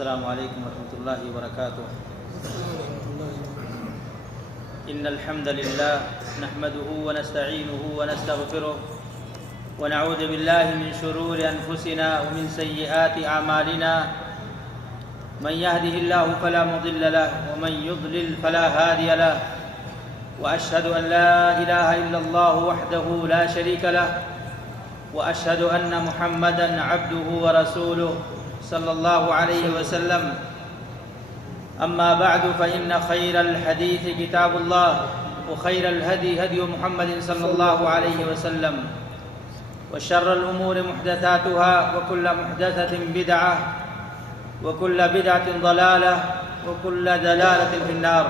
السلام علیکم ورحمۃ اللہ وبرکاتہ۔ ان الحمد للہ نحمده ونستعینه ونستغفره ونعوذ باللہ من شرور انفسنا ومن سیئات اعمالنا، من يهده الله فلا مضل له ومن يضلل فلا هادي له، واشهد ان لا اله الا الله وحده لا شريك له، واشهد ان محمدا عبده ورسوله صلى الله عليه وسلم۔ اما بعد فان خير الحديث كتاب الله، وخير الهدي هدي محمد صلى الله عليه وسلم، وشر الامور محدثاتها وكل محدثة بدعة وكل بدعة ضلالة وكل ضلالة في النار۔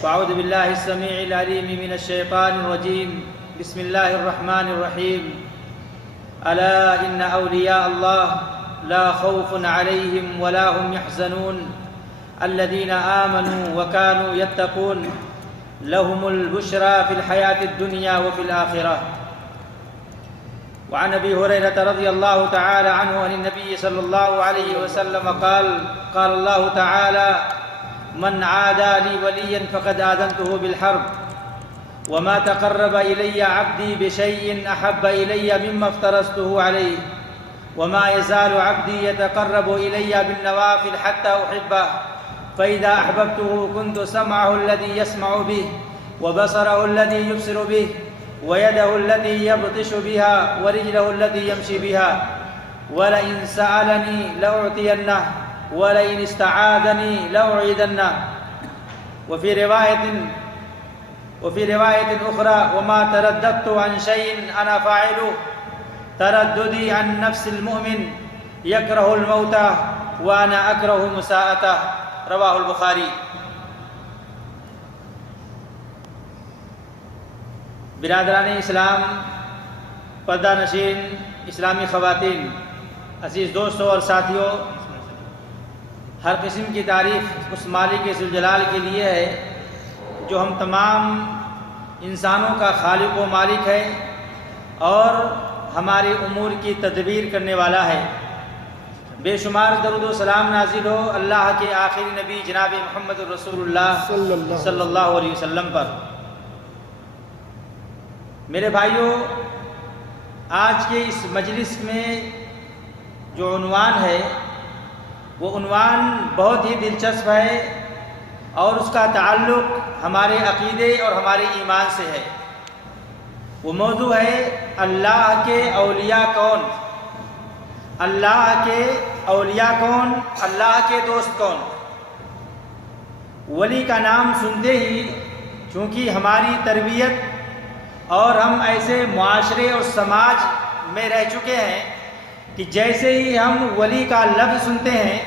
فاعوذ بالله السميع العليم من الشيطان الرجيم، بسم الله الرحمن الرحيم۔ الا ان اولياء الله لا خوف عليهم ولا هم يحزنون الذين آمنوا وكانوا يتقون لهم البشرى في الحياة الدنيا وفي الآخرة۔ وعن أبي هريرة رضي الله تعالى عنه عن النبي صلى الله عليه وسلم قال الله تعالى: من عادى لي وليا فقد آذنته بالحرب، وما تقرب إلي عبدي بشيء أحب إلي مما افترضته عليه، وما يزال عبدي يتقرب إلي بالنوافل حتى أحبه، فإذا أحببته كنت سمعه الذي يسمع به، وبصره الذي يبصر به، ويده التي يبطش بها، ورجله التي يمشي بها، ولئن سألني لأعطينه، ولئن استعاذني لأعيذنه۔ وفي رواية أخرى: وما ترددت عن شيء أنا فاعله ترددي عن نفس المؤمن يكره الموت وأنا أكره مساءته۔ رواہ البخاری۔ برادران اسلام، پردہ نشین اسلامی خواتین، عزیز دوستوں اور ساتھیوں، ہر قسم کی تعریف اس مالک ذوالجلال کے لیے ہے جو ہم تمام انسانوں کا خالق و مالک ہے اور ہمارے امور کی تدبیر کرنے والا ہے۔ بے شمار درود و سلام نازل ہو اللہ کے آخری نبی جناب محمد رسول اللہ صلی اللہ علیہ وسلم پر۔ میرے بھائیوں، آج کے اس مجلس میں جو عنوان ہے وہ عنوان بہت ہی دلچسپ ہے اور اس کا تعلق ہمارے عقیدے اور ہمارے ایمان سے ہے۔ وہ موضوع ہے: اللہ کے اولیاء کون؟ اللہ کے اولیاء کون؟ اللہ کے دوست کون؟ ولی کا نام سنتے ہی چونکہ ہماری تربیت اور ہم ایسے معاشرے اور سماج میں رہ چکے ہیں کہ جیسے ہی ہم ولی کا لفظ سنتے ہیں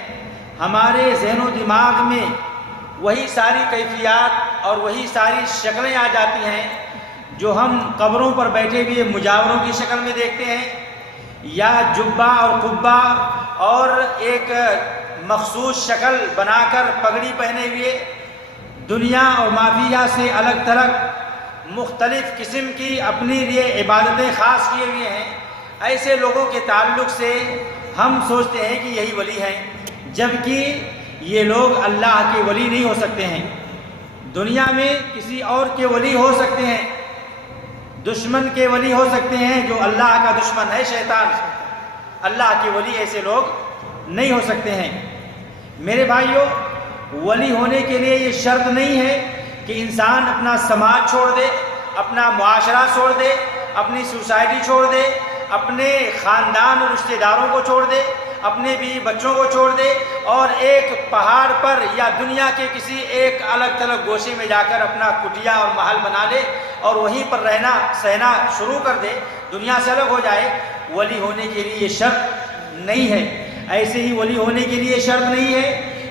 ہمارے ذہن و دماغ میں وہی ساری کیفیات اور وہی ساری شکلیں آ جاتی ہیں جو ہم قبروں پر بیٹھے ہوئے مجاوروں کی شکل میں دیکھتے ہیں، یا جبہ اور قبہ اور ایک مخصوص شکل بنا کر پگڑی پہنے ہوئے دنیا اور مافیہ سے الگ تھلگ مختلف قسم کی اپنی لیے عبادتیں خاص کیے ہوئے ہیں۔ ایسے لوگوں کے تعلق سے ہم سوچتے ہیں کہ یہی ولی ہیں، جبکہ یہ لوگ اللہ کے ولی نہیں ہو سکتے ہیں۔ دنیا میں کسی اور کے ولی ہو سکتے ہیں، دشمن کے ولی ہو سکتے ہیں جو اللہ کا دشمن ہے شیطان، اللہ کے ولی ایسے لوگ نہیں ہو سکتے ہیں۔ میرے بھائیوں، ولی ہونے کے لیے یہ شرط نہیں ہے کہ انسان اپنا سماج چھوڑ دے، اپنا معاشرہ چھوڑ دے، اپنی سوسائٹی چھوڑ دے، اپنے خاندان اور رشتہ داروں کو چھوڑ دے، اپنے بیوی بچوں کو چھوڑ دے اور ایک پہاڑ پر یا دنیا کے کسی ایک الگ تھلگ گوشے میں جا کر اپنا کٹیا اور محل بنا لے اور وہیں پر رہنا سہنا شروع کر دے، دنیا سے الگ ہو جائے۔ ولی ہونے کے لیے یہ شرط نہیں ہے۔ ایسے ہی ولی ہونے کے لیے شرط نہیں ہے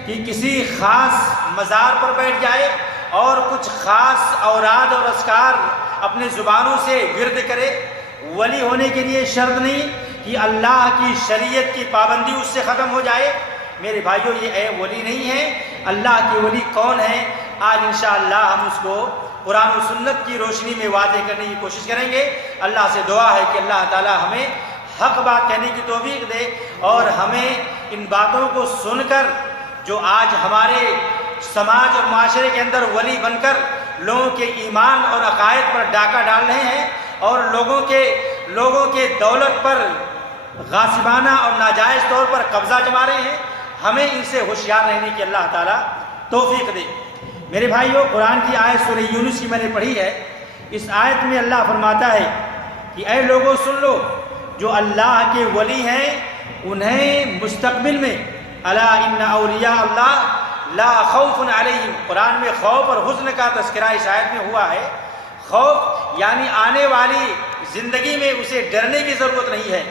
کہ کسی خاص مزار پر بیٹھ جائے اور کچھ خاص اوراد اور اذکار اپنے زبانوں سے ورد کرے۔ ولی ہونے کے لیے شرط نہیں کہ اللہ کی شریعت کی پابندی اس سے ختم ہو جائے۔ میرے بھائیوں، یہ ولی نہیں ہے۔ اللہ کے ولی کون ہیں؟ آج انشاءاللہ ہم اس کو قرآن و سنت کی روشنی میں واضح کرنے کی کوشش کریں گے۔ اللہ سے دعا ہے کہ اللہ تعالی ہمیں حق بات کہنے کی توفیق دے، اور ہمیں ان باتوں کو سن کر جو آج ہمارے سماج اور معاشرے کے اندر ولی بن کر لوگوں کے ایمان اور عقائد پر ڈاکہ ڈال رہے ہیں اور لوگوں کے دولت پر غاصبانہ اور ناجائز طور پر قبضہ جما رہے ہیں، ہمیں ان سے ہوشیار رہنے کی اللہ تعالیٰ توفیق دے۔ میرے بھائیو، قرآن کی آیت سورہ یونس کی میں نے پڑھی ہے۔ اس آیت میں اللہ فرماتا ہے کہ اے لوگوں سن لو، جو اللہ کے ولی ہیں انہیں مستقبل میں الا ان اولیاء اللہ لا خوف علیہم، قرآن میں خوف اور حزن کا تذکرہ اس آیت میں ہوا ہے۔ خوف یعنی آنے والی زندگی میں اسے ڈرنے کی ضرورت نہیں ہے،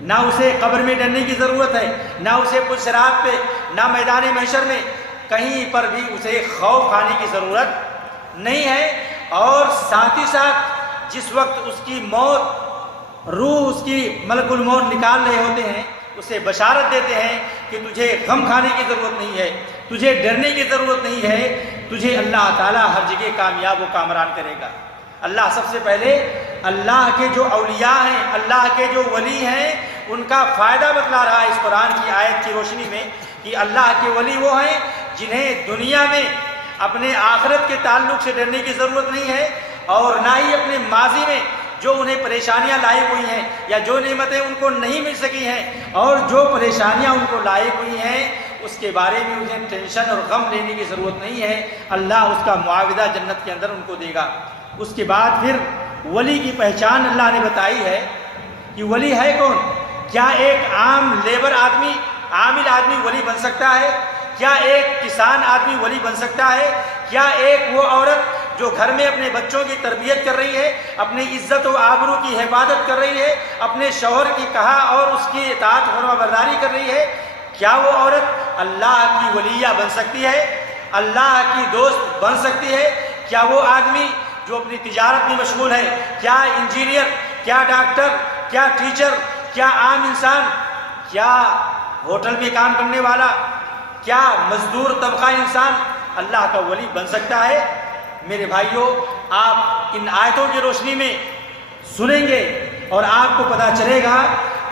نہ اسے قبر میں ڈرنے کی ضرورت ہے، نہ اسے پلسرات پہ، نہ میدان محشر میں، کہیں پر بھی اسے خوف کھانے کی ضرورت نہیں ہے۔ اور ساتھ ہی ساتھ جس وقت اس کی موت، روح اس کی ملک الموت نکال رہے ہوتے ہیں، اسے بشارت دیتے ہیں کہ تجھے غم کھانے کی ضرورت نہیں ہے، تجھے ڈرنے کی ضرورت نہیں ہے، تجھے اللہ تعالیٰ ہر جگہ کامیاب و کامران کرے گا۔ اللہ سب سے پہلے اللہ کے جو اولیاء ہیں، اللہ کے جو ولی ہیں، ان کا فائدہ بتلا رہا ہے اس قرآن کی آیت کی روشنی میں کہ اللہ کے ولی وہ ہیں جنہیں دنیا میں اپنے آخرت کے تعلق سے ڈرنے کی ضرورت نہیں ہے، اور نہ ہی اپنے ماضی میں جو انہیں پریشانیاں لاحق ہوئی ہیں یا جو نعمتیں ان کو نہیں مل سکی ہیں اور جو پریشانیاں ان کو لاحق ہوئی ہیں، اس کے بارے میں انہیں ٹینشن اور غم لینے کی ضرورت نہیں ہے۔ اللہ اس کا معاوضہ جنت کے اندر ان کو دے گا۔ اس کے بعد پھر ولی کی پہچان اللہ نے بتائی ہے کہ ولی ہے کون؟ کیا ایک عام لیبر آدمی، عامل آدمی ولی بن سکتا ہے؟ کیا ایک کسان آدمی ولی بن سکتا ہے؟ کیا ایک وہ عورت جو گھر میں اپنے بچوں کی تربیت کر رہی ہے، اپنی عزت و آبرو کی حفاظت کر رہی ہے، اپنے شوہر کی کہا اور اس کی اطاعت فرما برداری کر رہی ہے، کیا وہ عورت اللہ کی ولیہ بن سکتی ہے؟ اللہ کی دوست بن سکتی ہے؟ کیا وہ آدمی جو اپنی تجارت میں مشغول ہے، کیا انجینئر، کیا ڈاکٹر، کیا ٹیچر، کیا عام انسان، کیا ہوٹل میں کام کرنے والا، کیا مزدور طبقہ انسان اللہ کا ولی بن سکتا ہے؟ میرے بھائیوں، آپ ان آیتوں کی روشنی میں سنیں گے اور آپ کو پتہ چلے گا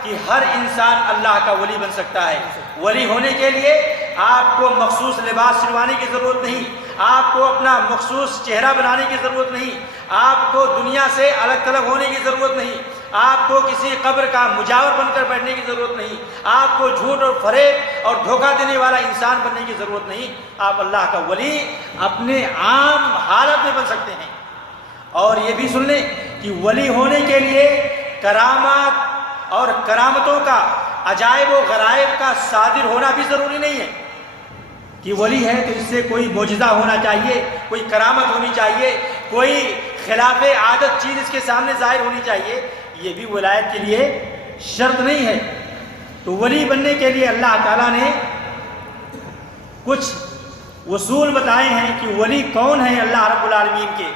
کہ ہر انسان اللہ کا ولی بن سکتا ہے۔ ولی ہونے کے لیے آپ کو مخصوص لباس سلوانے کی ضرورت نہیں، آپ کو اپنا مخصوص چہرہ بنانے کی ضرورت نہیں، آپ کو دنیا سے الگ تھلگ ہونے کی ضرورت نہیں، آپ کو کسی قبر کا مجاور بن کر بیٹھنے کی ضرورت نہیں، آپ کو جھوٹ اور فریب اور دھوکہ دینے والا انسان بننے کی ضرورت نہیں۔ آپ اللہ کا ولی اپنے عام حالت میں بن سکتے ہیں۔ اور یہ بھی سن لیں کہ ولی ہونے کے لیے کرامات اور کرامتوں کا، عجائب و غرائب کا صادر ہونا بھی ضروری نہیں ہے کہ ولی ہے تو اس سے کوئی معجزہ ہونا چاہیے، کوئی کرامت ہونی چاہیے، کوئی خلاف عادت چیز اس کے سامنے ظاہر ہونی چاہیے، یہ بھی ولایت کے لیے شرط نہیں ہے۔ تو ولی بننے کے لیے اللہ تعالیٰ نے کچھ اصول بتائے ہیں کہ ولی کون ہیں اللہ رب العالمین کے،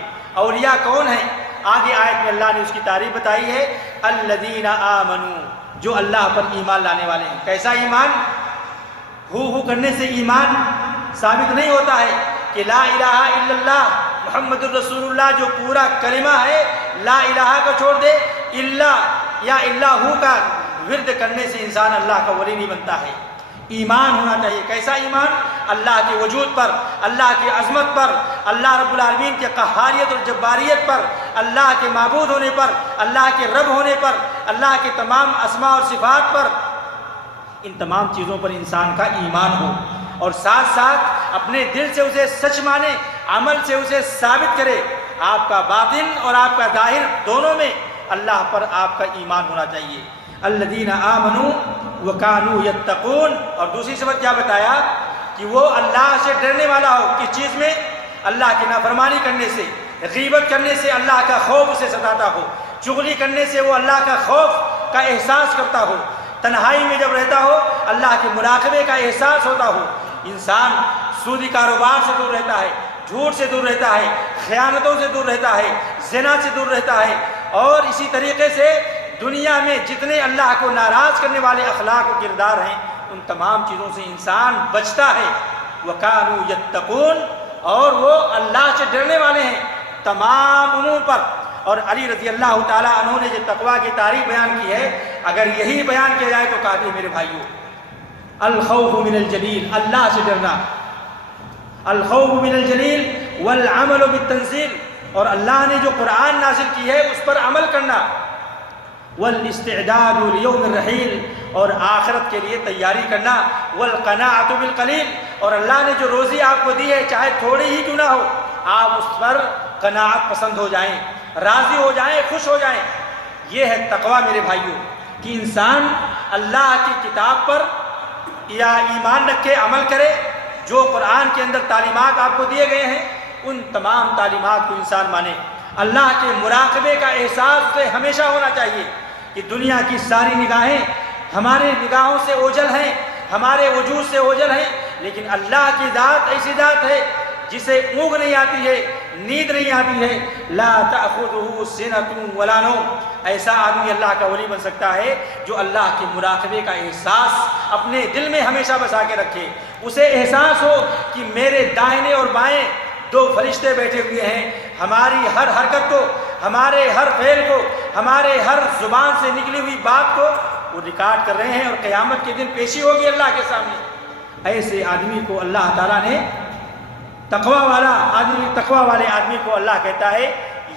اولیاء کون ہیں۔ آگے آیت میں اللہ نے اس کی تعریف بتائی ہے، الذین آمنوا، جو اللہ پر ایمان لانے والے ہیں۔ کیسا ایمان؟ ہو کرنے سے ایمان ثابت نہیں ہوتا ہے کہ لا الہ الا اللہ محمد الرسول اللہ جو پورا کلمہ ہے، لا الہ کا چھوڑ دے، الا یا اللہ کا ورد کرنے سے انسان اللہ کا ولی نہیں بنتا ہے۔ ایمان ہونا چاہیے۔ کیسا ایمان؟ اللہ کے وجود پر، اللہ کی عظمت پر، اللہ رب العالمین کے قہاریت اور جباریت پر، اللہ کے معبود ہونے پر، اللہ کے رب ہونے پر، اللہ کے تمام اسماء اور صفات پر، ان تمام چیزوں پر انسان کا ایمان ہو، اور ساتھ ساتھ اپنے دل سے اسے سچ مانے، عمل سے اسے ثابت کرے۔ آپ کا باطن اور آپ کا ظاہر دونوں میں اللہ پر آپ کا ایمان ہونا چاہیے۔ الذین آمنوا وکانوا یتقون، اور دوسری صفت کیا بتایا؟ کہ وہ اللہ سے ڈرنے والا ہو۔ کس چیز میں؟ اللہ کی نافرمانی کرنے سے، غیبت کرنے سے اللہ کا خوف اسے ستاتا ہو، چغلی کرنے سے وہ اللہ کا خوف کا احساس کرتا ہو، تنہائی میں جب رہتا ہو اللہ کے مراقبے کا احساس ہوتا ہو۔ انسان سودی کاروبار سے دور رہتا ہے، جھوٹ سے دور رہتا ہے، خیانتوں سے دور رہتا ہے، زنا سے دور رہتا ہے، اور اسی طریقے سے دنیا میں جتنے اللہ کو ناراض کرنے والے اخلاق و کردار ہیں ان تمام چیزوں سے انسان بچتا ہے۔ وَكَانُوا يَتَّقُونَ، اور وہ اللہ سے ڈرنے والے ہیں تمام امور پر۔ اور علی رضی اللہ تعالیٰ عنہ نے جو تقویٰ کی تعریف بیان کی ہے، اگر یہی بیان کیا جائے تو کافی ہے میرے بھائیوں۔ الخوف من الجلیل، اللہ سے ڈرنا، الخوف من الجلیل والعمل بالتنزیل، اور اللہ نے جو قرآن نازل کی ہے اس پر عمل کرنا، والاستعداد لیوم الرحیل، اور آخرت کے لیے تیاری کرنا، والقناعۃ بالقلیل، اور اللہ نے جو روزی آپ کو دی ہے چاہے تھوڑی ہی کیوں نہ ہو آپ اس پر قناعت پسند ہو جائیں، راضی ہو جائیں، خوش ہو جائیں۔ یہ ہے تقویٰ میرے بھائیوں، کہ انسان اللہ کی کتاب پر یا ایمان رکھ کے عمل کرے، جو قرآن کے اندر تعلیمات آپ کو دیے گئے ہیں ان تمام تعلیمات کو انسان مانے۔ اللہ کے مراقبے کا احساس اسے ہمیشہ ہونا چاہیے کہ دنیا کی ساری نگاہیں ہمارے نگاہوں سے اوجھل ہیں، ہمارے وجود سے اوجھل ہیں، لیکن اللہ کی ذات ایسی ذات ہے جسے اونگ نہیں آتی ہے، نیند نہیں آتی ہے، لا تأخذہ سنۃ ولا نوم۔ ایسا آدمی اللہ کا ولی بن سکتا ہے جو اللہ کے مراقبے کا احساس اپنے دل میں ہمیشہ بسا کے رکھے، اسے احساس ہو کہ میرے دائیں اور بائیں دو فرشتے بیٹھے ہوئے ہیں، ہماری ہر حرکت کو، ہمارے ہر فعل کو، ہمارے ہر زبان سے نکلی ہوئی بات کو وہ ریکارڈ کر رہے ہیں، اور قیامت کے دن پیشی ہوگی اللہ کے سامنے۔ ایسے آدمی کو اللہ تعالیٰ نے تقویٰ والا آدمی، تقویٰ والے آدمی کو اللہ کہتا ہے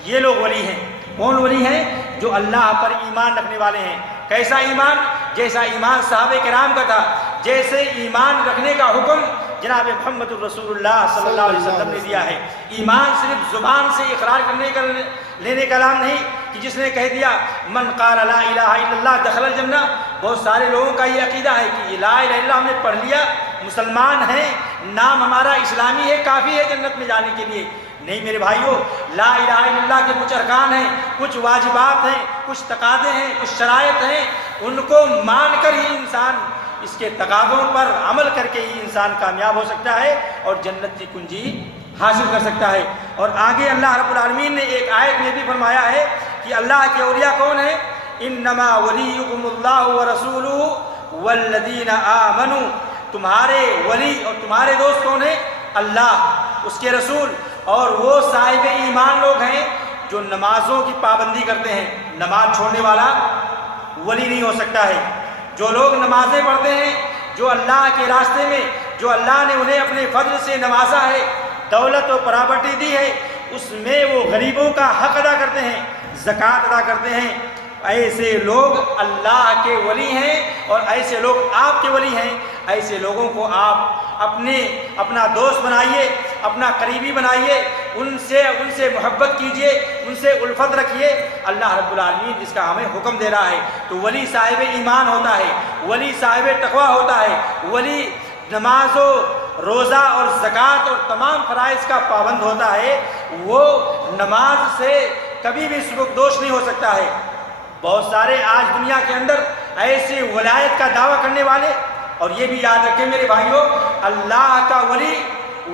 یہ لوگ ولی ہیں۔ کون ولی ہیں؟ جو اللہ پر ایمان رکھنے والے ہیں۔ کیسا ایمان؟ جیسا ایمان صحابہ کرام کا تھا، جیسے ایمان رکھنے کا حکم جناب محمد الرسول اللہ صلی اللہ علیہ وسلم نے دیا ہے۔ ایمان صرف زبان سے اقرار کرنے کا لینے کا نام نہیں کہ جس نے کہہ دیا من قال لا الہ الا اللہ دخل الجنہ۔ بہت سارے لوگوں کا یہ عقیدہ ہے کہ لا الہ الا اللہ ہم نے پڑھ لیا، مسلمان ہیں، نام ہمارا اسلامی ہے، کافی ہے جنت میں جانے کے لیے۔ نہیں میرے بھائیوں، لا الہ الا اللہ کے کچھ ارکان ہیں، کچھ واجبات ہیں، کچھ تقاضے ہیں، کچھ شرائط ہیں، ان کو مان کر ہی انسان، اس کے تقاضوں پر عمل کر کے ہی انسان کامیاب ہو سکتا ہے اور جنت کی کنجی حاصل کر سکتا ہے۔ اور آگے اللہ رب العالمین نے ایک آیت میں بھی فرمایا ہے کہ اللہ کے اولیاء کون ہیں؟ انما ولیکم اللہ ورسولہ والذین آمنوا، تمہارے ولی اور تمہارے دوست کون ہیں؟ اللہ، اس کے رسول، اور وہ صاحب ایمان لوگ ہیں جو نمازوں کی پابندی کرتے ہیں۔ نماز چھوڑنے والا ولی نہیں ہو سکتا ہے۔ جو لوگ نمازیں پڑھتے ہیں، جو اللہ کے راستے میں، جو اللہ نے انہیں اپنے فضل سے نوازا ہے، دولت و پراپرٹی دی ہے، اس میں وہ غریبوں کا حق ادا کرتے ہیں، زکوٰۃ ادا کرتے ہیں، ایسے لوگ اللہ کے ولی ہیں اور ایسے لوگ آپ کے ولی ہیں۔ ایسے لوگوں کو آپ اپنا دوست بنائیے، اپنا قریبی بنائیے، ان سے محبت کیجیے، ان سے الفت رکھیے۔ اللہ رب العالمین جس کا ہمیں حکم دے رہا ہے، تو ولی صاحب ایمان ہوتا ہے، ولی صاحب تقویٰ ہوتا ہے، ولی نماز و روزہ اور زکوٰۃ اور تمام فرائض کا پابند ہوتا ہے، وہ نماز سے کبھی بھی سبکدوش نہیں ہو سکتا ہے۔ بہت سارے آج دنیا کے اندر ایسے ولایت کا دعویٰ کرنے والے، اور یہ بھی یاد رکھیں میرے بھائیوں، اللہ کا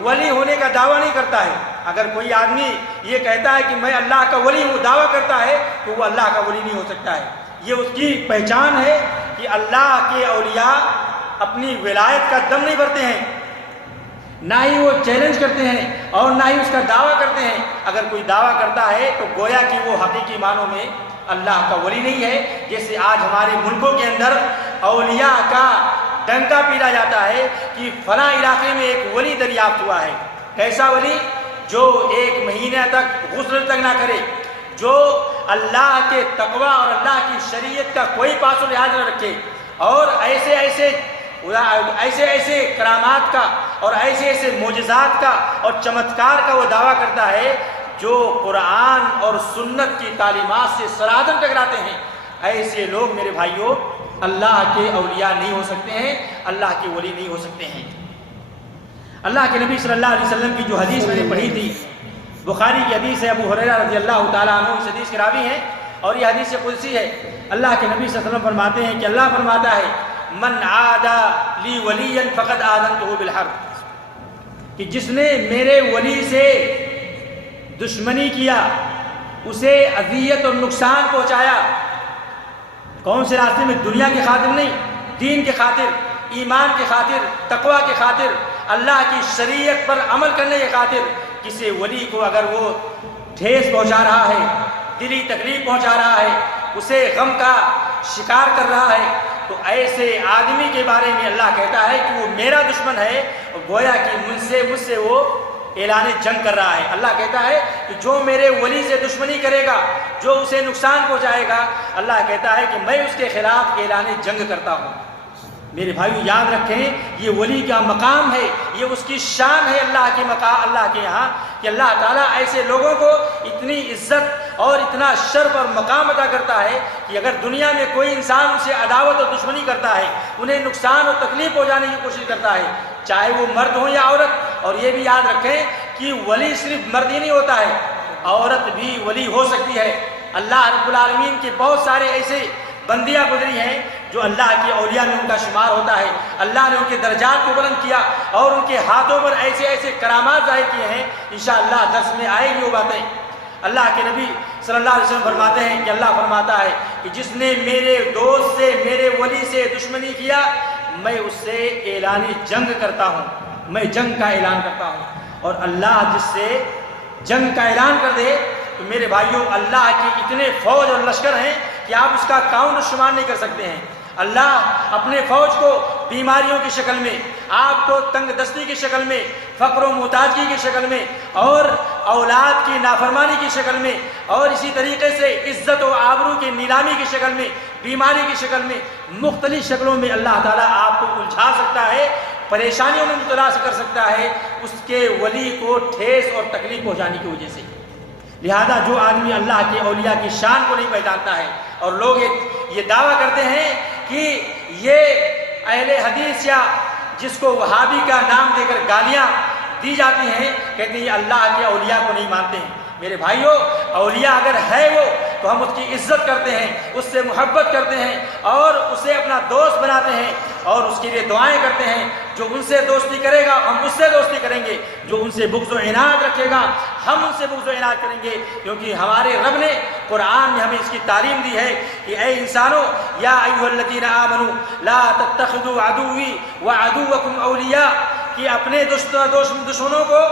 ولی ہونے کا دعویٰ نہیں کرتا ہے۔ اگر کوئی آدمی یہ کہتا ہے کہ میں اللہ کا ولی ہوں، دعویٰ کرتا ہے، تو وہ اللہ کا ولی نہیں ہو سکتا ہے۔ یہ اس کی پہچان ہے کہ اللہ کے اولیاء اپنی ولایت کا دم نہیں بھرتے ہیں، نہ ہی وہ چیلنج کرتے ہیں اور نہ ہی اس کا دعویٰ کرتے ہیں۔ اگر کوئی دعویٰ کرتا ہے تو گویا کہ وہ حقیقی معنوں میں اللہ کا ولی نہیں ہے۔ جیسے آج ہمارے ملکوں کے اندر اولیاء کا ڈنکا پیلا جاتا ہے کہ فلاں علاقے میں ایک ولی دریافت ہوا ہے۔ کیسا ولی؟ جو ایک مہینہ تک غسل تک نہ کرے، جو اللہ کے تقویٰ اور اللہ کی شریعت کا کوئی پاس و لحاظ نہ رکھے، اور ایسے کرامات کا اور ایسے معجزات کا اور چمتکار کا وہ دعویٰ کرتا ہے جو قرآن اور سنت کی تعلیمات سے سراسر ٹکراتے ہیں۔ ایسے لوگ میرے بھائیوں اللہ کے اولیاء نہیں ہو سکتے ہیں، اللہ کے ولی نہیں ہو سکتے ہیں۔ اللہ کے نبی صلی اللہ علیہ وسلم کی جو حدیث میں نے پڑھی تھی، بخاری کی حدیث ہے، ابو ہریرہ رضی اللہ تعالیٰ عنہ اس حدیث کے راوی ہیں، اور یہ حدیث قدسی ہے۔ اللہ کے نبی صلی اللہ علیہ وسلم فرماتے ہیں کہ اللہ فرماتا ہے من عادى لی ولیا فقد آذنتہ بالحرب، کہ جس نے میرے ولی سے دشمنی کیا، اسے اذیت اور نقصان پہنچایا، کون سے راستے میں؟ دنیا کی خاطر نہیں، دین کے خاطر، ایمان کے خاطر، تقویٰ کے خاطر، اللہ کی شریعت پر عمل کرنے کے خاطر۔ کسی ولی کو اگر وہ ٹھیس پہنچا رہا ہے، دلی تکلیف پہنچا رہا ہے، اسے غم کا شکار کر رہا ہے، تو ایسے آدمی کے بارے میں اللہ کہتا ہے کہ وہ میرا دشمن ہے، اور گویا کہ مجھ سے وہ اعلان جنگ کر رہا ہے۔ اللہ کہتا ہے کہ جو میرے ولی سے دشمنی کرے گا، جو اسے نقصان پہنچائے گا، اللہ کہتا ہے کہ میں اس کے خلاف اعلان جنگ کرتا ہوں۔ میرے بھائیو یاد رکھیں، یہ ولی کا مقام ہے، یہ اس کی شان ہے اللہ کے یہاں، کہ اللہ تعالیٰ ایسے لوگوں کو اتنی عزت اور اتنا شرف اور مقام عطا کرتا ہے کہ اگر دنیا میں کوئی انسان ان سے عداوت اور دشمنی کرتا ہے، انہیں نقصان اور تکلیف پہنچانے کی کوشش کرتا ہے، چاہے وہ مرد ہو یا عورت۔ اور یہ بھی یاد رکھیں کہ ولی صرف مرد ہی نہیں ہوتا ہے، عورت بھی ولی ہو سکتی ہے۔ اللہ رب العالمین کے بہت سارے ایسے بندیاں گزری ہیں جو اللہ کے اولیاء میں ان کا شمار ہوتا ہے۔ اللہ نے ان کے درجات کو بلند کیا اور ان کے ہاتھوں پر ایسے ایسے کرامات ظاہر کیے ہیں، انشاءاللہ درس میں آئے گی وہ باتیں۔ اللہ کے نبی صلی اللہ علیہ وسلم فرماتے ہیں کہ اللہ فرماتا ہے کہ جس نے میرے دوست سے، میرے ولی سے دشمنی کیا، میں اس سے اعلان جنگ کرتا ہوں، میں جنگ کا اعلان کرتا ہوں۔ اور اللہ جس سے جنگ کا اعلان کر دے تو میرے بھائیوں، اللہ کے اتنے فوج اور لشکر ہیں کہ آپ اس کا کاؤنٹ شمار نہیں کر سکتے ہیں۔ اللہ اپنے فوج کو بیماریوں کی شکل میں، آپ کو تنگ دستی کی شکل میں، فقر و محتاجگی کی شکل میں، اور اولاد کی نافرمانی کی شکل میں، اور اسی طریقے سے عزت و آبرو کی نیلامی کی شکل میں، بیماری کی شکل میں، مختلف شکلوں میں اللہ تعالیٰ آپ کو الجھا سکتا ہے، پریشانیوں میں مبتلا کر سکتا ہے اس کے ولی کو ٹھیس اور تکلیف پہنچانے کی وجہ سے۔ لہذا جو آدمی اللہ کے اولیاء کی شان کو نہیں پہچانتا ہے، اور لوگ یہ دعویٰ کرتے ہیں کہ یہ اہل حدیث، یا جس کو وہابی کا نام دے کر گالیاں دی جاتی ہیں، کہتے ہیں یہ اللہ کے اولیاء کو نہیں مانتے ہیں۔ میرے بھائیوں، اولیاء اگر ہے وہ تو ہم اس کی عزت کرتے ہیں، اس سے محبت کرتے ہیں، اور اسے اپنا دوست بناتے ہیں، اور اس کے لیے دعائیں کرتے ہیں۔ جو ان سے دوستی کرے گا ہم اس سے دوستی کریں گے، جو ان سے بغض و عناد رکھے گا ہم ان سے بغض و عناد کریں گے، کیونکہ ہمارے رب نے قرآن میں ہمیں اس کی تعلیم دی ہے کہ اے انسانوں، یا ایھا الذین آمنوا لا تتخذوا عدوی وعدوکم اولیاء، کہ اپنے دشمنوں کو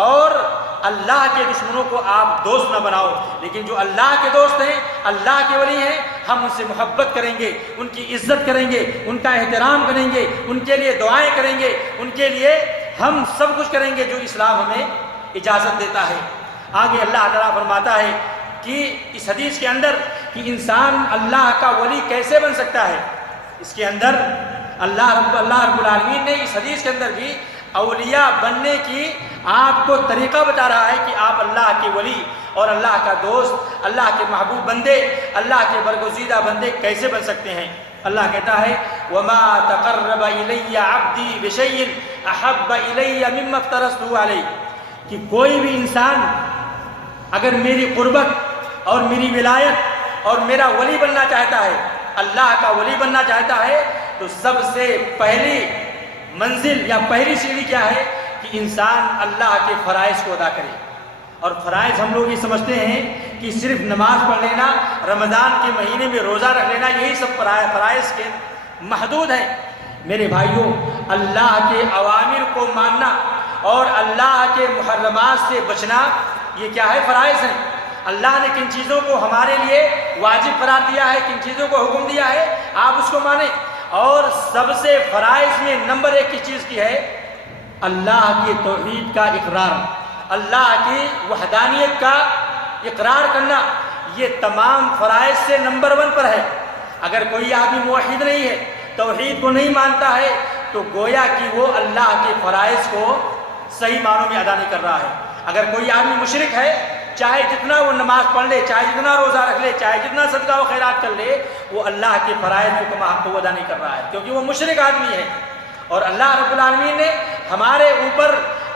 اور اللہ کے دشمنوں کو آپ دوست نہ بناؤ، لیکن جو اللہ کے دوست ہیں، اللہ کے ولی ہیں، ہم ان سے محبت کریں گے، ان کی عزت کریں گے، ان کا احترام کریں گے، ان کے لیے دعائیں کریں گے، ان کے لیے ہم سب کچھ کریں گے جو اسلام ہمیں اجازت دیتا ہے۔ آگے اللہ تعالیٰ فرماتا ہے کہ اس حدیث کے اندر کہ انسان اللہ کا ولی کیسے بن سکتا ہے، اس کے اندر اللہ رب العالمین نے اس حدیث کے اندر بھی اولیاء بننے کی آپ کو طریقہ بتا رہا ہے کہ آپ اللہ کے ولی اور اللہ کا دوست، اللہ کے محبوب بندے، اللہ کے برگزیدہ بندے کیسے بن سکتے ہیں۔ اللہ کہتا ہے وَمَا تَقَرَّبَ إِلَيَّ عَبْدِي بِشَيْءٍ أَحَبَّ إِلَيَّ مِمَّا افْتَرَضْتُهُ عَلَيْهِ، کہ کوئی بھی انسان اگر میری قربت اور میری ولایت اور میرا ولی بننا چاہتا ہے، اللہ کا ولی بننا چاہتا ہے، تو سب سے پہلی منزل یا پہلی سیڑھی کیا ہے کہ انسان اللہ کے فرائض کو ادا کرے۔ اور فرائض ہم لوگ یہ سمجھتے ہیں کہ صرف نماز پڑھ لینا، رمضان کے مہینے میں روزہ رکھ لینا، یہی سب فرائض کے محدود ہیں۔ میرے بھائیوں، اللہ کے اوامر کو ماننا اور اللہ کے محرمات سے بچنا، یہ کیا ہے؟ فرائض ہیں۔ اللہ نے کن چیزوں کو ہمارے لیے واجب قرار دیا ہے، کن چیزوں کو حکم دیا ہے، آپ اس کو مانیں۔ اور سب سے فرائض میں نمبر 1 کی چیز کی ہے اللہ کی توحید کا اقرار، اللہ کی وحدانیت کا اقرار کرنا، یہ تمام فرائض سے نمبر 1 پر ہے۔ اگر کوئی آدمی موحد نہیں ہے، توحید کو نہیں مانتا ہے، تو گویا کہ وہ اللہ کے فرائض کو صحیح معنوں میں ادا نہیں کر رہا ہے۔ اگر کوئی آدمی مشرک ہے، چاہے جتنا وہ نماز پڑھ لے، چاہے جتنا روزہ رکھ لے، چاہے جتنا صدقہ و خیرات کر لے، وہ اللہ کے فرائض کو کما حق ادا نہیں کر رہا ہے، کیونکہ وہ مشرک آدمی ہے۔ اور اللہ رب العالمین نے ہمارے اوپر،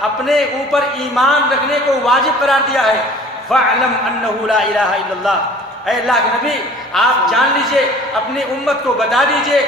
اپنے اوپر ایمان رکھنے کو واجب قرار دیا ہے۔ فَاعْلَمْ أَنَّهُ لَا إِلَٰهَ إِلَّا اللَّهُ، اے اللہ کے نبی آپ جان لیجئے، اپنی امت کو بتا دیجئے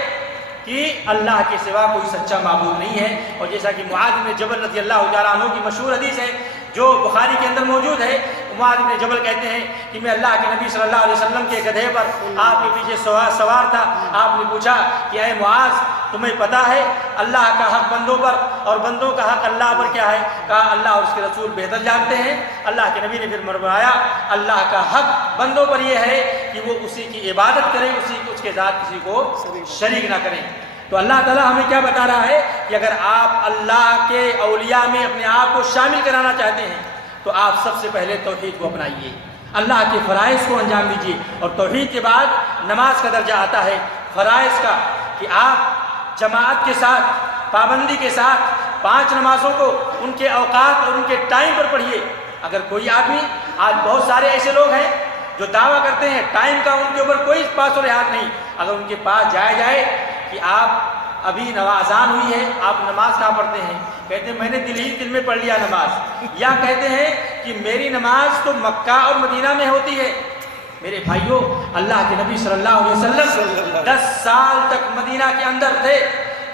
کہ اللہ کے سوا کوئی سچا معبود نہیں ہے۔ اور جیسا کہ معاذ بن جبل رضی اللہ تعالیٰ عنہ کی مشہور حدیث ہے جو بخاری کے اندر موجود ہے، معاذ بن جبل کہتے ہیں کہ میں اللہ کے نبی صلی اللہ علیہ وسلم کے گدھے پر آپ کے پیچھے سوار تھا، آپ نے پوچھا کہ اے معاذ تمہیں پتہ ہے اللہ کا حق بندوں پر اور بندوں کا حق اللہ پر کیا ہے؟ کہا اللہ اور اس کے رسول بہتر جانتے ہیں۔ اللہ کے نبی نے پھر فرمایا اللہ کا حق بندوں پر یہ ہے کہ وہ اسی کی عبادت کریں، اس کے ساتھ کسی کو شریک نہ کریں۔ تو اللہ تعالیٰ ہمیں کیا بتا رہا ہے کہ اگر آپ اللہ کے اولیاء میں اپنے آپ کو شامل کرانا چاہتے ہیں تو آپ سب سے پہلے توحید کو اپنائیے، اللہ کے فرائض کو انجام دیجیے، اور توحید کے بعد نماز کا درجہ آتا ہے فرائض کا، کہ آپ جماعت کے ساتھ، پابندی کے ساتھ 5 نمازوں کو ان کے اوقات اور ان کے ٹائم پر پڑھیے۔ اگر کوئی آدمی، آج بہت سارے ایسے لوگ ہیں جو دعویٰ کرتے ہیں ٹائم کا ان کے اوپر کوئی پاس و لحاظ نہیں، اگر ان کے پاس جایا جائے کہ آپ ابھی اذان ہوئی ہے، آپ نماز کہاں پڑھتے ہیں، کہتے ہیں میں نے دل میں پڑھ لیا نماز، یا کہتے ہیں کہ میری نماز تو مکہ اور مدینہ میں ہوتی ہے۔ میرے بھائیوں، اللہ کے نبی صلی اللہ علیہ وسلم 10 سال تک مدینہ کے اندر تھے،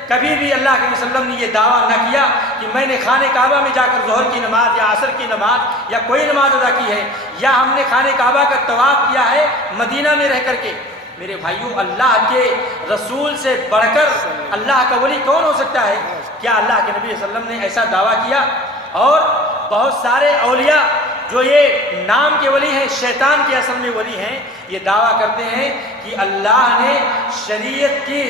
کبھی بھی اللہ کے نبی صلی اللہ علیہ وسلم نے یہ دعویٰ نہ کیا کہ میں نے خانہ کعبہ میں جا کر ظہر کی نماز یا عصر کی نماز یا کوئی نماز ادا کی ہے، یا ہم نے خانہ کعبہ کا طواف کیا ہے مدینہ میں رہ کر کے۔ میرے بھائیوں، اللہ کے رسول سے بڑھ کر اللہ کا ولی کون ہو سکتا ہے؟ کیا اللہ کے نبی صلی اللہ علیہ وسلم نے ایسا دعویٰ کیا؟ اور بہت سارے اولیاء جو یہ نام کے ولی ہیں، شیطان کے اصل میں ولی ہیں، یہ دعویٰ کرتے ہیں کہ اللہ نے شریعت کی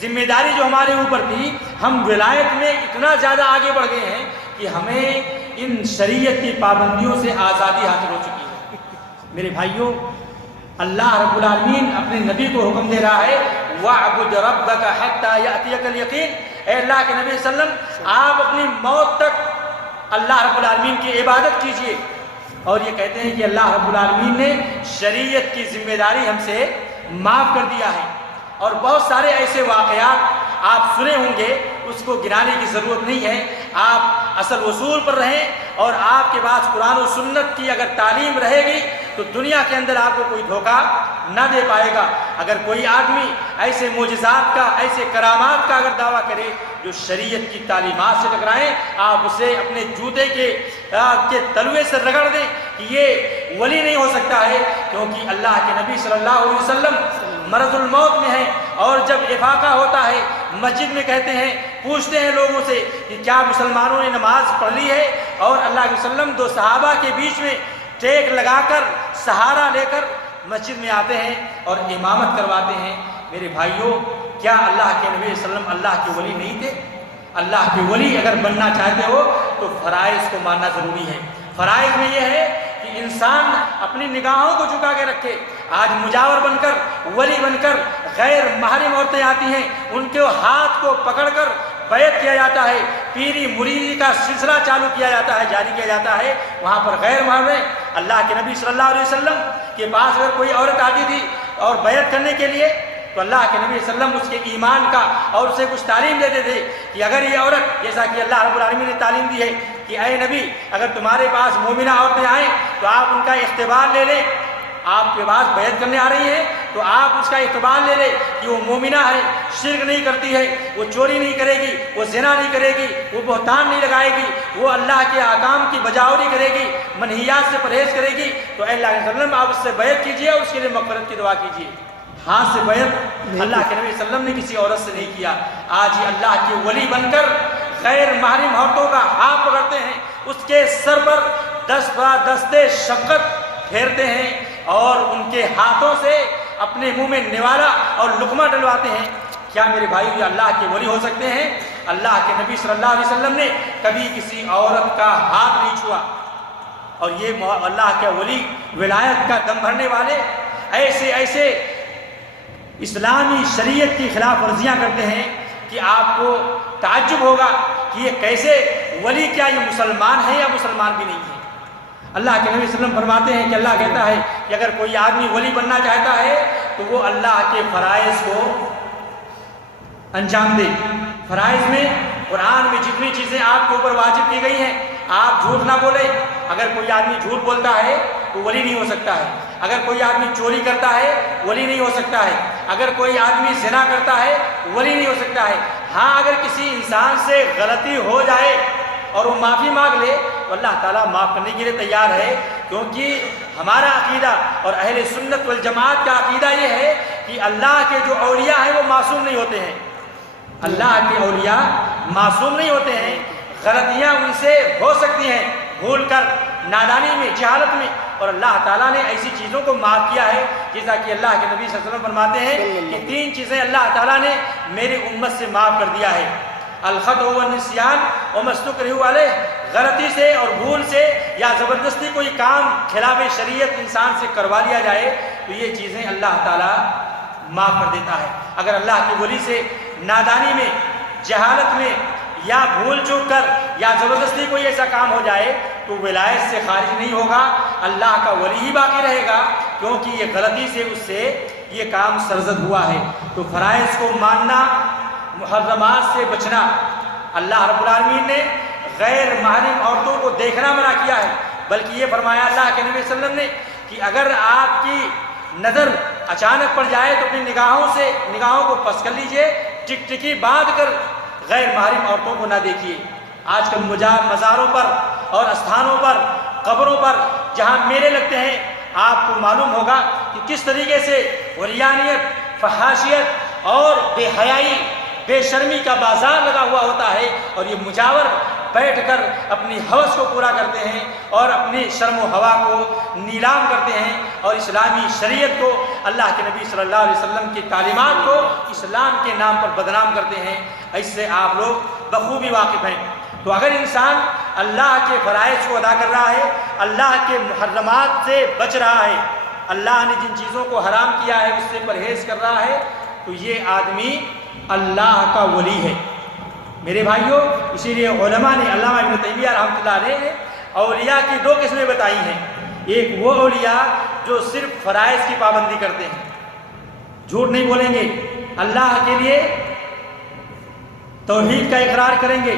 ذمہ داری جو ہمارے اوپر تھی، ہم ولایت میں اتنا زیادہ آگے بڑھ گئے ہیں کہ ہمیں ان شریعت کی پابندیوں سے آزادی حاصل ہو چکی ہے۔ میرے بھائیوں، اللہ رب العالمین اپنے نبی کو حکم دے رہا ہے وَاعْبُدْ رَبَّكَ حَتَّى يَأْتِيَكَ الْيَقِينُ، اے اللہ کے نبی صلی اللہ علیہ وسلم آپ اپنی موت تک اللہ رب العالمین کی عبادت کیجئے۔ اور یہ کہتے ہیں کہ اللہ رب العالمین نے شریعت کی ذمہ داری ہم سے معاف کر دیا ہے، اور بہت سارے ایسے واقعات آپ سنے ہوں گے، اس کو گنانے کی ضرورت نہیں ہے، آپ اصل اصول پر رہیں، اور آپ کے پاس قرآن و سنت کی اگر تعلیم رہے گی تو دنیا کے اندر آپ کو کوئی دھوکہ نہ دے پائے گا۔ اگر کوئی آدمی ایسے معجزات کا، ایسے کرامات کا اگر دعویٰ کرے جو شریعت کی تعلیمات سے ٹکرائیں، آپ اسے اپنے جوتے کے تلوے سے رگڑ دیں کہ یہ ولی نہیں ہو سکتا ہے، کیونکہ اللہ کے نبی صلی اللہ علیہ وسلم مرض الموت میں ہیں، اور جب افاقہ ہوتا ہے مسجد میں کہتے ہیں، پوچھتے ہیں لوگوں سے کہ کیا مسلمانوں نے نماز پڑھ لی ہے، اور اللہ کے وسلم 2 صحابہ کے بیچ میں ٹیک لگا کر سہارا لے کر مسجد میں آتے ہیں اور امامت کرواتے ہیں۔ میرے بھائیوں، کیا اللہ کے نبی صلی اللہ علیہ وسلم اللہ کے ولی نہیں تھے؟ اللہ کے ولی اگر بننا چاہتے ہو تو فرائض کو ماننا ضروری ہے۔ فرائض میں یہ ہے کہ انسان اپنی نگاہوں کو جھکا کے رکھے۔ آج مجاور بن کر، ولی بن کر غیر محرم عورتیں آتی ہیں، ان کے ہاتھ کو پکڑ کر بیعت کیا جاتا ہے، پیری مریدی کا سلسلہ چالو کیا جاتا ہے، جاری کیا جاتا ہے، وہاں پر غیر محرم ہے۔ اللہ کے نبی صلی اللہ علیہ وسلم کے پاس اگر کوئی عورت آتی تھی اور بیعت کرنے کے لیے تو اللہ کے نبی صلی اللہ علیہ وسلم اس کے ایمان کا اور اسے کچھ تعلیم دیتے تھے کہ اگر یہ عورت، جیسا کہ اللہ رب العالمین نے تعلیم دی ہے کہ اے نبی اگر تمہارے پاس مومنہ عورتیں آئیں تو آپ ان کا اختبار لے لیں، آپ کے پاس بیعت کرنے آ رہی ہیں تو آپ اس کا اعتبار لے لیں کہ وہ مومنہ ہے، شرک نہیں کرتی ہے، وہ چوری نہیں کرے گی، وہ زنا نہیں کرے گی، وہ بہتان نہیں لگائے گی، وہ اللہ کے احکام کی بجاوری کرے گی، منہیات سے پرہیز کرے گی، تو اے اللہ کے وسلم آپ اس سے بیعت کیجیے اور اس کے لیے مغفرت کی دعا کیجیے۔ ہاتھ سے بیعت اللہ کے نبی صلی اللہ علیہ وسلم نے کسی عورت سے نہیں کیا۔ آج یہ اللہ کے ولی بن کر غیر محرم عورتوں کا ہاتھ پکڑتے ہیں، اس کے سر پر دستے شفقت پھیرتے ہیں اور ان کے ہاتھوں سے اپنے منہ میں نوالا اور لقمہ ڈلواتے ہیں۔ کیا میرے بھائی یہ اللہ کے ولی ہو سکتے ہیں؟ اللہ کے نبی صلی اللہ علیہ وسلم نے کبھی کسی عورت کا ہاتھ نہیں چھوا، اور یہ اللہ کے ولی، ولایت کا دم بھرنے والے ایسے اسلامی شریعت کی خلاف ورزیاں کرتے ہیں کہ آپ کو تعجب ہوگا کہ یہ کیسے ولی، کیا یہ مسلمان ہے یا مسلمان بھی نہیں ہے؟ اللہ کے نبی صلی اللہ علیہ وسلم فرماتے ہیں کہ اللہ کہتا ہے کہ اگر کوئی آدمی ولی بننا چاہتا ہے تو وہ اللہ کے فرائض کو انجام دے۔ فرائض میں قرآن میں جتنی چیزیں آپ کے اوپر واجب کی گئی ہیں، آپ جھوٹ نہ بولیں۔ اگر کوئی آدمی جھوٹ بولتا ہے تو ولی نہیں ہو سکتا ہے۔ اگر کوئی آدمی چوری کرتا ہے ولی نہیں ہو سکتا ہے۔ اگر کوئی آدمی زنا کرتا ہے ولی نہیں ہو سکتا ہے۔ ہاں اگر کسی انسان سے غلطی ہو جائے اور وہ معافی مانگ لے تو اللہ تعالیٰ معاف کرنے کے لیے تیار ہے، کیونکہ ہمارا عقیدہ اور اہل سنت والجماعت کا عقیدہ یہ ہے کہ اللہ کے جو اولیاء ہیں وہ معصوم نہیں ہوتے ہیں۔ اللہ کے اولیاء معصوم نہیں ہوتے ہیں، غلطیاں ان سے ہو سکتی ہیں، بھول کر، نادانی میں، جہالت میں، اور اللہ تعالیٰ نے ایسی چیزوں کو معاف کیا ہے جیسا کہ اللہ کے نبی صلی اللہ علیہ وسلم فرماتے ہیں کہ 3 چیزیں اللہ تعالیٰ نے میری امت سے معاف کر دیا ہے: الخطأ والنسیان وما استکرہوا علیہ، غلطی سے اور بھول سے یا زبردستی کوئی کام خلاف شریعت انسان سے کروا لیا جائے تو یہ چیزیں اللہ تعالیٰ معاف کر دیتا ہے۔ اگر اللہ کے ولی سے نادانی میں، جہالت میں یا بھول چوک کر یا زبردستی کوئی ایسا کام ہو جائے تو ولایت سے خارج نہیں ہوگا، اللہ کا ولی ہی باقی رہے گا، کیونکہ یہ غلطی سے اس سے یہ کام سرزد ہوا ہے۔ تو فرائض کو ماننا، محرمات سے بچنا، اللہ رب العالمین نے غیر محرم عورتوں کو دیکھنا منع کیا ہے، بلکہ یہ فرمایا اللہ کے نبی صلی اللہ علیہ وسلم نے کہ اگر آپ کی نظر اچانک پڑ جائے تو اپنی نگاہوں کو پس کر لیجئے، ٹکٹکی باندھ کر غیر محرم عورتوں کو نہ دیکھیے۔ آج کل مزاروں پر اور استھانوں پر، قبروں پر جہاں میلے لگتے ہیں، آپ کو معلوم ہوگا کہ کس طریقے سے عریانیت، فحاشیت اور بے حیائی، بے شرمی کا بازار لگا ہوا ہوتا ہے، اور یہ مجاور بیٹھ کر اپنی ہوس کو پورا کرتے ہیں اور اپنی شرم و حوا کو نیلام کرتے ہیں، اور اسلامی شریعت کو، اللہ کے نبی صلی اللہ علیہ وسلم کی تعلیمات کو اسلام کے نام پر بدنام کرتے ہیں۔ اس سے آپ لوگ بخوبی واقف ہیں۔ تو اگر انسان اللہ کے فرائض کو ادا کر رہا ہے، اللہ کے محرمات سے بچ رہا ہے، اللہ نے جن چیزوں کو حرام کیا ہے اس سے پرہیز کر رہا ہے، تو یہ آدمی اللہ کا ولی ہے۔ میرے بھائیوں، اسی لیے علماء نے، علامہ ابن تیمیہ رحمۃ اللہ علیہ نے اولیاء کی 2 قسمیں بتائی ہیں۔ ایک وہ اولیاء جو صرف فرائض کی پابندی کرتے ہیں، جھوٹ نہیں بولیں گے، اللہ کے لیے توحید کا اقرار کریں گے،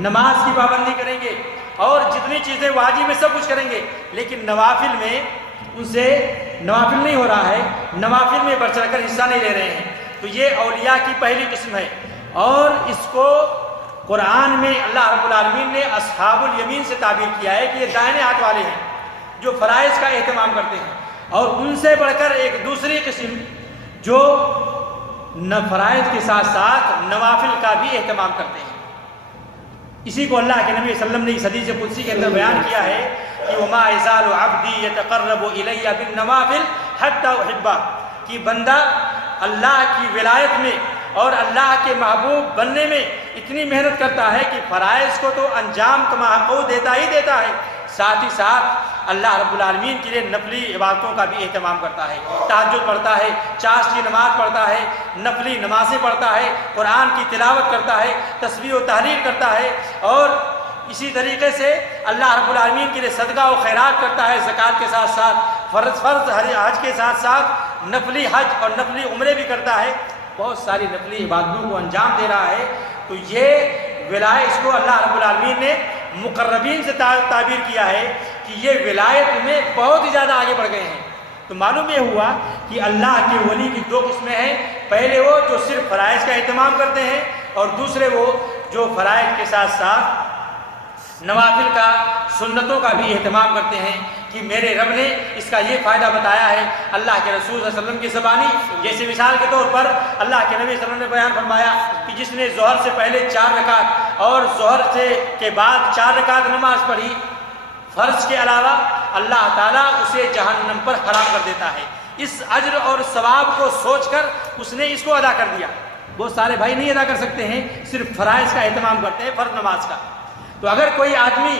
نماز کی پابندی کریں گے، اور جتنی چیزیں واجب میں سب کچھ کریں گے، لیکن نوافل میں ان سے نوافل نہیں ہو رہا ہے، نوافل میں بڑھ چڑھ کر حصہ نہیں لے رہے ہیں۔ تو یہ اولیاء کی پہلی قسم ہے، اور اس کو قرآن میں اللہ رب العالمین نے اصحاب الیمین سے تعبیر کیا ہے کہ یہ دائنے ہاتھ والے ہیں جو فرائض کا اہتمام کرتے ہیں، اور ان سے بڑھ کر ایک دوسری قسم جو فرائض کے ساتھ ساتھ نوافل کا بھی اہتمام کرتے ہیں۔ اسی کو اللہ کے نبی صلی اللہ علیہ وسلم نے اس حدیث قدسی کے اندر بیان کیا ہے کہ وَمَا يَزَالُ عَبْدِي يَتَقَرَّبُ إِلَيَّ بِالنَّوَافِلِ حَتَّى أُحِبَّهُ، کہ بندہ اللہ کی ولایت میں اور اللہ کے محبوب بننے میں اتنی محنت کرتا ہے کہ فرائض کو تو انجام کو دیتا ہی دیتا ہے، ساتھ ہی ساتھ اللہ رب العالمین کے لیے نفلی عبادتوں کا بھی اہتمام کرتا ہے، تہجد پڑھتا ہے، چاشت کی نماز پڑھتا ہے، نفلی نمازیں پڑھتا ہے، قرآن کی تلاوت کرتا ہے، تسبیح و تحلیل کرتا ہے، اور اسی طریقے سے اللہ رب العالمین کے لیے صدقہ و خیرات کرتا ہے، زکوٰۃ کے ساتھ ساتھ فرض حج کے ساتھ ساتھ نفلی حج اور نفلی عمرے بھی کرتا ہے، بہت ساری نفلی عبادتوں کو انجام دے رہا ہے۔ تو یہ ولایت، اس کو اللہ رب العالمین نے مقربین سے تعبیر کیا ہے کہ یہ ولایت میں بہت ہی زیادہ آگے بڑھ گئے ہیں۔ تو معلوم یہ ہوا کہ اللہ کے ولی کی 2 قسمیں ہیں، پہلے وہ جو صرف فرائض کا اہتمام کرتے ہیں، اور دوسرے وہ جو فرائض کے ساتھ ساتھ نوافل کا، سنتوں کا بھی اہتمام کرتے ہیں کہ میرے رب نے اس کا یہ فائدہ بتایا ہے اللہ کے رسول صلی اللہ علیہ وسلم کی زبانی۔ جیسے مثال کے طور پر اللہ کے نبی صلی اللہ علیہ وسلم نے بیان فرمایا کہ جس نے ظہر سے پہلے 4 رکعت اور ظہر کے بعد 4 رکعت نماز پڑھی فرض کے علاوہ، اللہ تعالیٰ اسے جہنم پر حرام کر دیتا ہے۔ اس اجر اور ثواب کو سوچ کر اس نے اس کو ادا کر دیا۔ بہت سارے بھائی نہیں ادا کر سکتے ہیں، صرف فرائض کا اہتمام کرتے ہیں، فرض نماز کا۔ تو اگر کوئی آدمی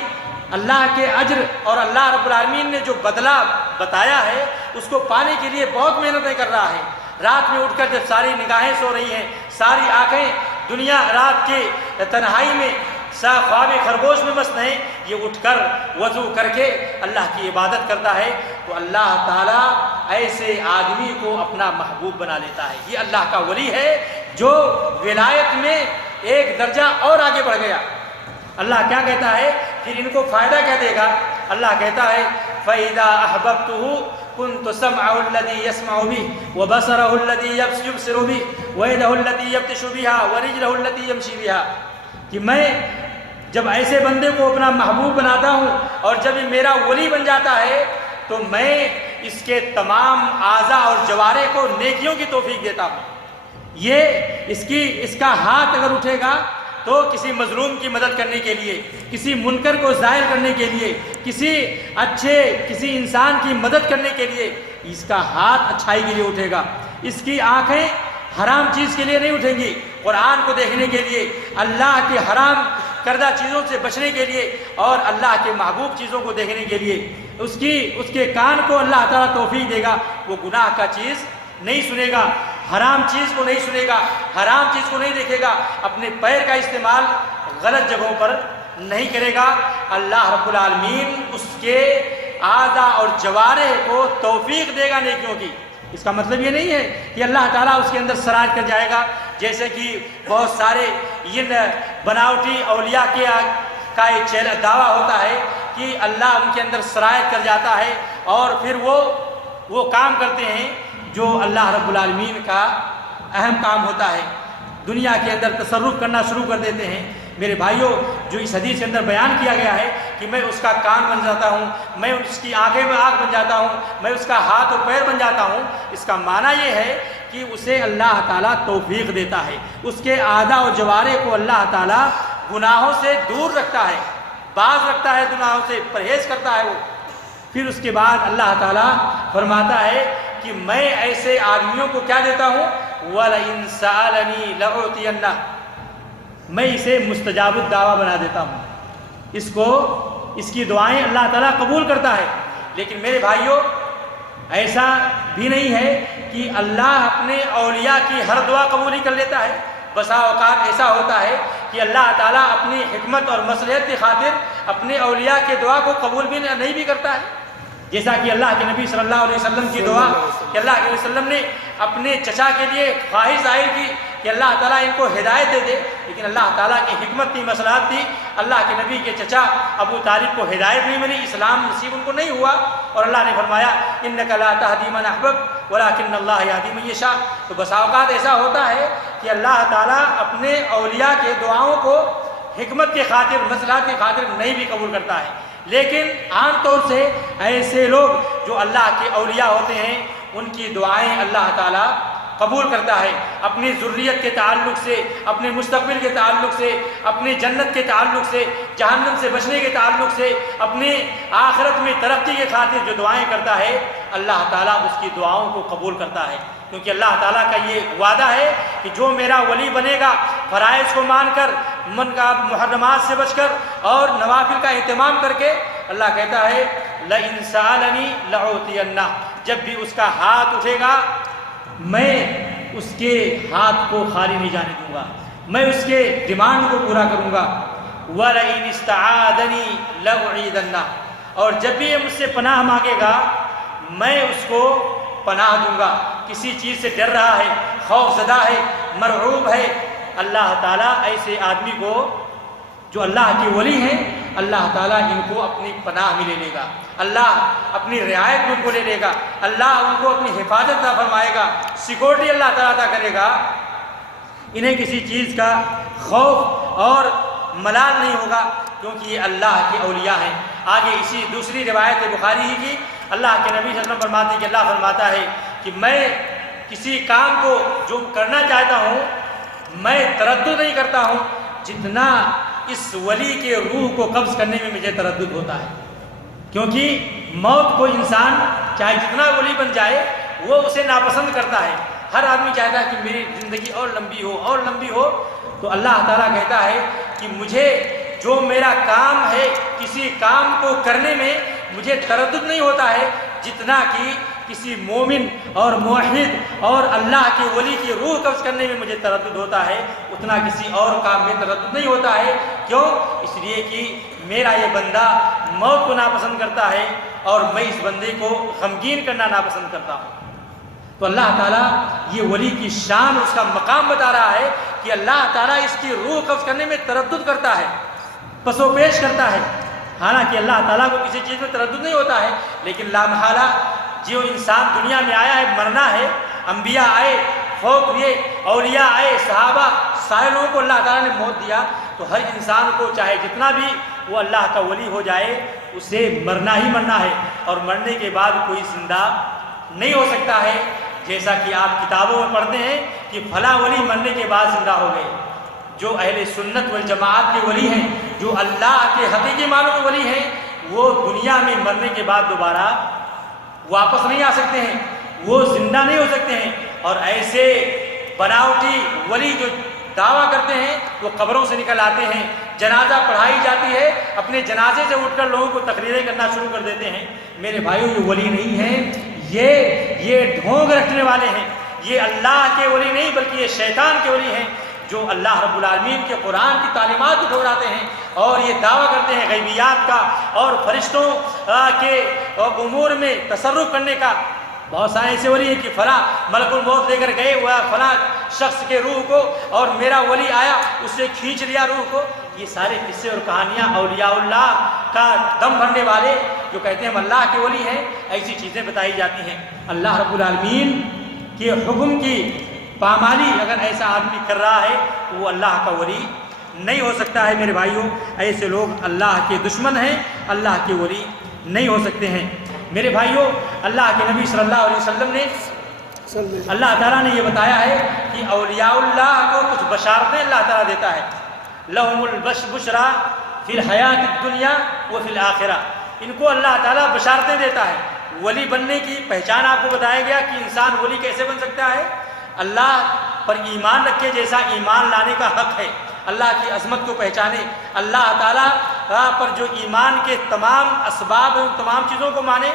اللہ کے اجر اور اللہ رب العالمین نے جو بدلہ بتایا ہے اس کو پانے کے لیے بہت محنتیں کر رہا ہے، رات میں اٹھ کر جب ساری نگاہیں سو رہی ہیں، ساری آنکھیں دنیا رات کے تنہائی میں خواب خرگوش میں مست ہیں، یہ اٹھ کر وضو کر کے اللہ کی عبادت کرتا ہے، تو اللہ تعالیٰ ایسے آدمی کو اپنا محبوب بنا لیتا ہے۔ یہ اللہ کا ولی ہے جو ولایت میں ایک درجہ اور آگے بڑھ گیا۔ اللہ کیا کہتا ہے، پھر ان کو فائدہ کیا دے گا؟ اللہ کہتا ہے فَإِذَا أَحْبَبْتُهُ كُنْتُ سَمْعَهُ الَّذِي يَسْمَعُ بِهِ وَبَصَرَهُ الَّذِي يُبْصِرُ بِهِ وَيَدَهُ الَّتِي يَبْطِشُ بِهَا وَرِجْلَهُ الَّتِي يَمْشِي بِهَا، کہ میں جب ایسے بندے کو اپنا محبوب بناتا ہوں اور جب یہ میرا ولی بن جاتا ہے تو میں اس کے تمام اعضاء اور جوارح کو نیکیوں کی توفیق دیتا ہوں۔ یہ اس کا ہاتھ اگر اٹھے گا تو کسی مظلوم کی مدد کرنے کے لیے، کسی منکر کو ظاہر کرنے کے لیے، کسی انسان کی مدد کرنے کے لیے اس کا ہاتھ اچھائی کے لیے اٹھے گا، اس کی آنکھیں حرام چیز کے لیے نہیں اٹھیں گی، قرآن کو دیکھنے کے لیے، اللہ کے حرام کردہ چیزوں سے بچنے کے لیے اور اللہ کے محبوب چیزوں کو دیکھنے کے لیے اس کے کان کو اللہ تعالیٰ توفیق دے گا، وہ گناہ کا چیز نہیں سنے گا، حرام چیز کو نہیں سنے گا، حرام چیز کو نہیں دیکھے گا، اپنے پیر کا استعمال غلط جگہوں پر نہیں کرے گا۔ اللہ رب العالمین اس کے اعضاء اور جوارح کو توفیق دے گا نیکیوں کی۔ اس کا مطلب یہ نہیں ہے کہ اللہ تعالیٰ اس کے اندر سرایت کر جائے گا، جیسے کہ بہت سارے ان بناوٹی اولیاء کا ایک دعویٰ ہوتا ہے کہ اللہ ان کے اندر سرایت کر جاتا ہے اور پھر وہ کام کرتے ہیں جو اللہ رب العالمین کا اہم کام ہوتا ہے، دنیا کے اندر تصرف کرنا شروع کر دیتے ہیں۔ میرے بھائیوں، جو اس حدیث کے اندر بیان کیا گیا ہے کہ میں اس کا کان بن جاتا ہوں، میں اس کی آنکھیں میں آنکھ بن جاتا ہوں، میں اس کا ہاتھ اور پیر بن جاتا ہوں، اس کا معنی یہ ہے کہ اسے اللہ تعالیٰ توفیق دیتا ہے، اس کے اعضاء و جوارح کو اللہ تعالیٰ گناہوں سے دور رکھتا ہے، باز رکھتا ہے، گناہوں سے پرہیز کرتا ہے وہ۔ پھر اس کے بعد اللہ تعالیٰ فرماتا ہے کہ میں ایسے آدمیوں کو کیا دیتا ہوں، وَلَئِن سَأَلَنِي لَأُعْطِيَنَّهُ، میں اسے مستجاب الدعویٰ بنا دیتا ہوں، اس کی دعائیں اللہ تعالیٰ قبول کرتا ہے۔ لیکن میرے بھائیوں، ایسا بھی نہیں ہے کہ اللہ اپنے اولیاء کی ہر دعا قبول ہی کر لیتا ہے۔ بسا اوقات ایسا ہوتا ہے کہ اللہ تعالیٰ اپنی حکمت اور مصلحت کی خاطر اپنے اولیاء کے دعا کو قبول بھی نہیں بھی کرتا ہے، جیسا کہ اللہ کے نبی صلی اللہ علیہ وسلم کی دعا کہ اللہ علیہ وسلم نے اپنے چچا کے لیے خواہش ظاہر کی کہ اللہ تعالیٰ ان کو ہدایت دے دے، لیکن اللہ تعالیٰ کی حکمت تھی، مصلحت تھی، اللہ کے نبی کے چچا ابو طالب کو ہدایت نہیں ملی، اسلام نصیب ان کو نہیں ہوا، اور اللہ نے فرمایا انک لا تہدی من احببت ولکن اللہ یہدی من یشاء۔ تو بسا اوقات ایسا ہوتا ہے کہ اللہ تعالیٰ اپنے اولیاء کے دعاؤں کو حکمت کے خاطر، مصلحت کی خاطر نہیں بھی قبول کرتا ہے، لیکن عام طور سے ایسے لوگ جو اللہ کے اولیاء ہوتے ہیں ان کی دعائیں اللہ تعالیٰ قبول کرتا ہے، اپنی ذریت کے تعلق سے، اپنے مستقبل کے تعلق سے، اپنی جنت کے تعلق سے، جہنم سے بچنے کے تعلق سے، اپنے آخرت میں ترقی کے خاطر جو دعائیں کرتا ہے اللہ تعالیٰ اس کی دعاؤں کو قبول کرتا ہے، کیونکہ اللہ تعالیٰ کا یہ وعدہ ہے کہ جو میرا ولی بنے گا فرائض کو مان کر، محرمات سے بچ کر اور نوافل کا اہتمام کر کے، اللہ کہتا ہے لَإِن سَأَلَنِي لَأُعْطِيَنَّهُ، جب بھی اس کا ہاتھ اٹھے گا میں اس کے ہاتھ کو خالی نہیں جانے دوں گا، میں اس کے ڈیمانڈ کو پورا کروں گا۔ وَلَئِنِ اسْتَعَاذَنِي لَأُعِيذَنَّهُ، اور جب بھی یہ مجھ سے پناہ مانگے گا میں اس کو پناہ دوں گا۔ کسی چیز سے ڈر رہا ہے، خوف زدہ ہے، مرعوب ہے، اللہ تعالیٰ ایسے آدمی کو جو اللہ کے ولی ہیں اللہ تعالیٰ ان کو اپنی پناہ میں لے لے گا، اللہ اپنی رعایت میں ان کو لے لے گا، اللہ ان کو اپنی حفاظت عطا فرمائے گا، سیکورٹی اللہ تعالیٰ عطا کرے گا، انہیں کسی چیز کا خوف اور ملال نہیں ہوگا، کیونکہ یہ اللہ کے اولیاء ہیں۔ آگے اسی دوسری روایت بخاری ہی کی اللہ کے نبی صلی اللہ علیہ وسلم فرماتے ہیں کہ اللہ فرماتا ہے کہ میں کسی کام کو جو کرنا چاہتا ہوں میں تردد نہیں کرتا ہوں جتنا اس ولی کے روح کو قبض کرنے میں مجھے تردد ہوتا ہے، کیونکہ موت کو انسان چاہے جتنا ولی بن جائے وہ اسے ناپسند کرتا ہے، ہر آدمی چاہتا ہے کہ میری زندگی اور لمبی ہو اور لمبی ہو، تو اللہ تعالیٰ کہتا ہے کہ مجھے جو میرا کام ہے کسی کام کو کرنے میں مجھے تردد نہیں ہوتا ہے جتنا کہ کسی مومن اور موحد اور اللہ کے ولی کی روح قبض کرنے میں مجھے تردد ہوتا ہے، اتنا کسی اور کام میں تردد نہیں ہوتا ہے۔ کیوں؟ اس لیے کہ میرا یہ بندہ موت کو ناپسند کرتا ہے اور میں اس بندے کو غمگین کرنا ناپسند کرتا ہوں۔ تو اللہ تعالیٰ یہ ولی کی شان، اس کا مقام بتا رہا ہے کہ اللہ تعالیٰ اس کی روح قبض کرنے میں تردد کرتا ہے، پس و پیش کرتا ہے، حالانکہ اللہ تعالیٰ کو کسی چیز میں تردد نہیں ہوتا ہے، لیکن لامحالہ جو انسان دنیا میں آیا ہے مرنا ہے، انبیاء آئے، فوت ہوئے، اولیاء آئے، صحابہ، سارے لوگوں کو اللہ تعالیٰ نے موت دیا، تو ہر انسان کو چاہے جتنا بھی وہ اللہ کا ولی ہو جائے اسے مرنا ہی مرنا ہے، اور مرنے کے بعد کوئی زندہ نہیں ہو سکتا ہے، جیسا کہ آپ کتابوں میں پڑھتے ہیں کہ فلاں ولی مرنے کے بعد زندہ ہو گئے۔ جو اہل سنت والجماعت کے ولی ہیں، جو اللہ کے حقیقی معنوں کے ولی ہیں، وہ دنیا میں مرنے کے بعد دوبارہ واپس نہیں آ سکتے ہیں، وہ زندہ نہیں ہو سکتے ہیں. اور ایسے بناوٹی ولی جو دعویٰ کرتے ہیں وہ قبروں سے نکل آتے ہیں، جنازہ پڑھائی جاتی ہے، اپنے جنازے سے اٹھ کر لوگوں کو تقریریں کرنا شروع کر دیتے ہیں. میرے بھائیوں، یہ ولی نہیں ہیں، یہ ڈھونگ رکھنے والے ہیں. یہ اللہ کے ولی نہیں بلکہ یہ شیطان کے ولی ہیں، جو اللہ رب العالمین کے قرآن کی تعلیمات کو ٹھکراتے ہیں اور یہ دعویٰ کرتے ہیں غیبیات کا اور فرشتوں کے امور میں تصرف کرنے کا. بہت سارے ایسے ولی ہیں کہ فلاں ملک الموت لے کر گئے ہوا فلاں شخص کے روح کو اور میرا ولی آیا اس سے کھینچ لیا روح کو. یہ سارے قصے اور کہانیاں اولیاء اللہ کا دم بھرنے والے جو کہتے ہیں ہم اللہ کے ولی ہیں، ایسی چیزیں بتائی جاتی ہیں. اللہ رب العالمین کے حکم کی پامالی اگر ایسا آدمی کر رہا ہے تو وہ اللہ کا ولی نہیں ہو سکتا ہے. میرے بھائیوں، ایسے لوگ اللہ کے دشمن ہیں، اللہ کے ولی نہیں ہو سکتے ہیں. میرے بھائیوں، اللہ کے نبی صلی اللہ علیہ وسلم نے اللہ تعالیٰ نے یہ بتایا ہے کہ اولیاء اللہ کو کچھ بشارتیں اللہ تعالیٰ دیتا ہے. لہم البشرا فی الحیات الدنیا و فی الآخرہ. ان کو اللہ تعالیٰ بشارتیں دیتا ہے. ولی بننے کی پہچان آپ کو بتایا گیا کہ انسان ولی کیسے بن سکتا ہے. اللہ پر ایمان رکھے جیسا ایمان لانے کا حق ہے، اللہ کی عظمت کو پہچانے، اللہ تعالیٰ پر جو ایمان کے تمام اسباب ہیں ان تمام چیزوں کو مانے.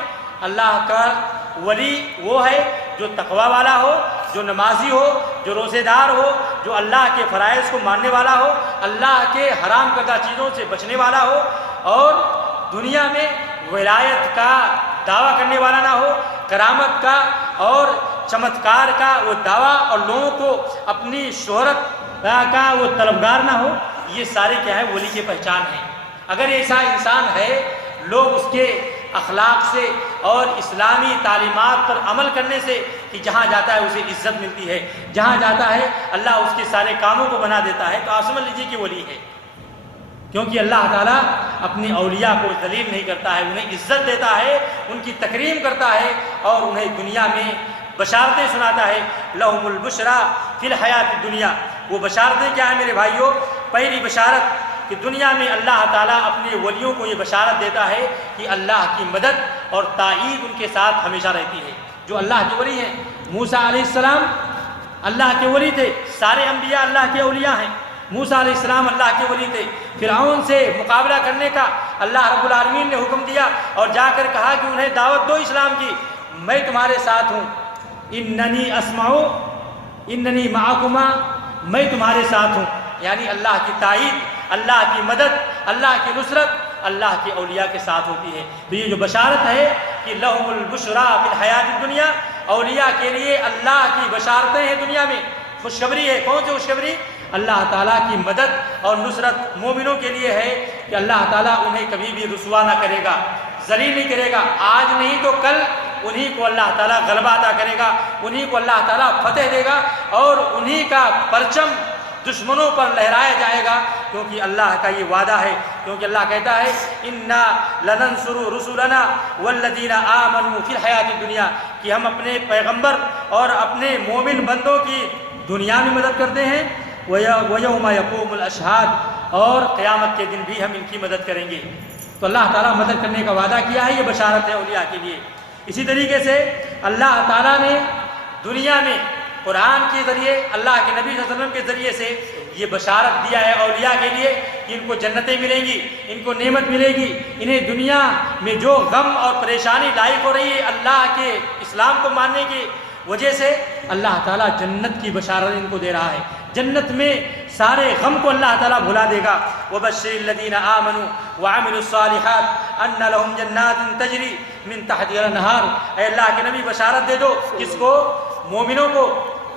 اللہ کا ولی وہ ہے جو تقوی والا ہو، جو نمازی ہو، جو روزے دار ہو، جو اللہ کے فرائض کو ماننے والا ہو، اللہ کے حرام کردہ چیزوں سے بچنے والا ہو اور دنیا میں ولایت کا دعویٰ کرنے والا نہ ہو، کرامت کا اور چمتکار کا وہ دعویٰ اور لوگوں کو اپنی شہرت کا وہ طلبگار نہ ہو. یہ سارے کیا ہے ولی کی پہچان ہے. اگر ایسا انسان ہے، لوگ اس کے اخلاق سے اور اسلامی تعلیمات پر عمل کرنے سے کہ جہاں جاتا ہے اسے عزت ملتی ہے، جہاں جاتا ہے اللہ اس کے سارے کاموں کو بنا دیتا ہے، تو آپ سمجھ لیجیے کہ ولی ہے. کیونکہ اللہ تعالیٰ اپنے اولیاء کو ذلیل نہیں کرتا ہے، انہیں عزت دیتا ہے، ان کی تکریم کرتا ہے اور انہیں دنیا میں بشارتیں سناتا ہے. لہم البشرا فی الحیات الدنیا. وہ بشارتیں کیا ہیں میرے بھائیوں؟ پہلی بشارت کہ دنیا میں اللہ تعالیٰ اپنے ولیوں کو یہ بشارت دیتا ہے کہ اللہ کی مدد اور تائید ان کے ساتھ ہمیشہ رہتی ہے. جو اللہ کے ولی ہیں، موسیٰ علیہ السلام اللہ کے ولی تھے، سارے انبیاء اللہ کے اولیاء ہیں. موسیٰ علیہ السلام اللہ کے ولی تھے. فرعون سے مقابلہ کرنے کا اللہ رب العالمین نے حکم دیا اور جا کر کہا کہ انہیں دعوت دو اسلام کی، میں تمہارے ساتھ ہوں. اننی اسمع اننی معکما، میں تمہارے ساتھ ہوں. یعنی اللہ کی تائید، اللہ کی مدد، اللہ کی نصرت اللہ کے اولیاء کے ساتھ ہوتی ہے. تو یہ جو بشارت ہے کہ لہم البشرا فی الحیات الدنیا، اولیاء کے لیے اللہ کی بشارتیں ہیں دنیا میں، خوشخبری ہے. کون سی خوشخبری؟ اللہ تعالیٰ کی مدد اور نصرت مومنوں کے لیے ہے کہ اللہ تعالیٰ انہیں کبھی بھی رسوا نہ کرے گا، ذلیل نہیں کرے گا. آج نہیں تو کل انہی کو اللہ تعالیٰ غلبہ عطا کرے گا، انہی کو اللہ تعالیٰ فتح دے گا اور انہی کا پرچم دشمنوں پر لہرایا جائے گا، کیونکہ اللہ کا یہ وعدہ ہے. کیونکہ اللہ کہتا ہے انا لننصر رسلنا والذین آمنوا فی الحیات الدنیا، کہ ہم اپنے پیغمبر اور اپنے مومن بندوں کی دنیا میں مدد کرتے ہیں، وَيَوْمَ يَقُومُ الْأَشْهَادُ، اور قیامت کے دن بھی ہم ان کی مدد کریں گے. تو اللہ تعالیٰ مدد کرنے کا وعدہ کیا ہے، یہ بشارت ہے اولیاء کے لیے. اسی طریقے سے اللہ تعالیٰ نے دنیا میں قرآن کے ذریعے، اللہ کے نبی صلی اللہ علیہ وسلم کے ذریعے سے یہ بشارت دیا ہے اولیاء کے لیے کہ ان کو جنتیں ملیں گی، ان کو نعمت ملے گی. انہیں دنیا میں جو غم اور پریشانی لاحق ہو رہی ہے اللہ کے اسلام کو ماننے کی وجہ سے، اللہ تعالیٰ جنت کی بشارت ان کو دے رہا ہے. جنت میں سارے غم کو اللہ تعالیٰ بھلا دے گا. وَبَشِّرِ الَّذِينَ آمَنُوا وَعَمِلُوا الصَّالِحَاتِ أَنَّ لَهُمْ جَنَّاتٍ تَجْرِي مِن تَحْتِهَا الْأَنْهَارُ. اے اللہ کے نبی بشارت دے دو، کس کو؟ مومنوں کو،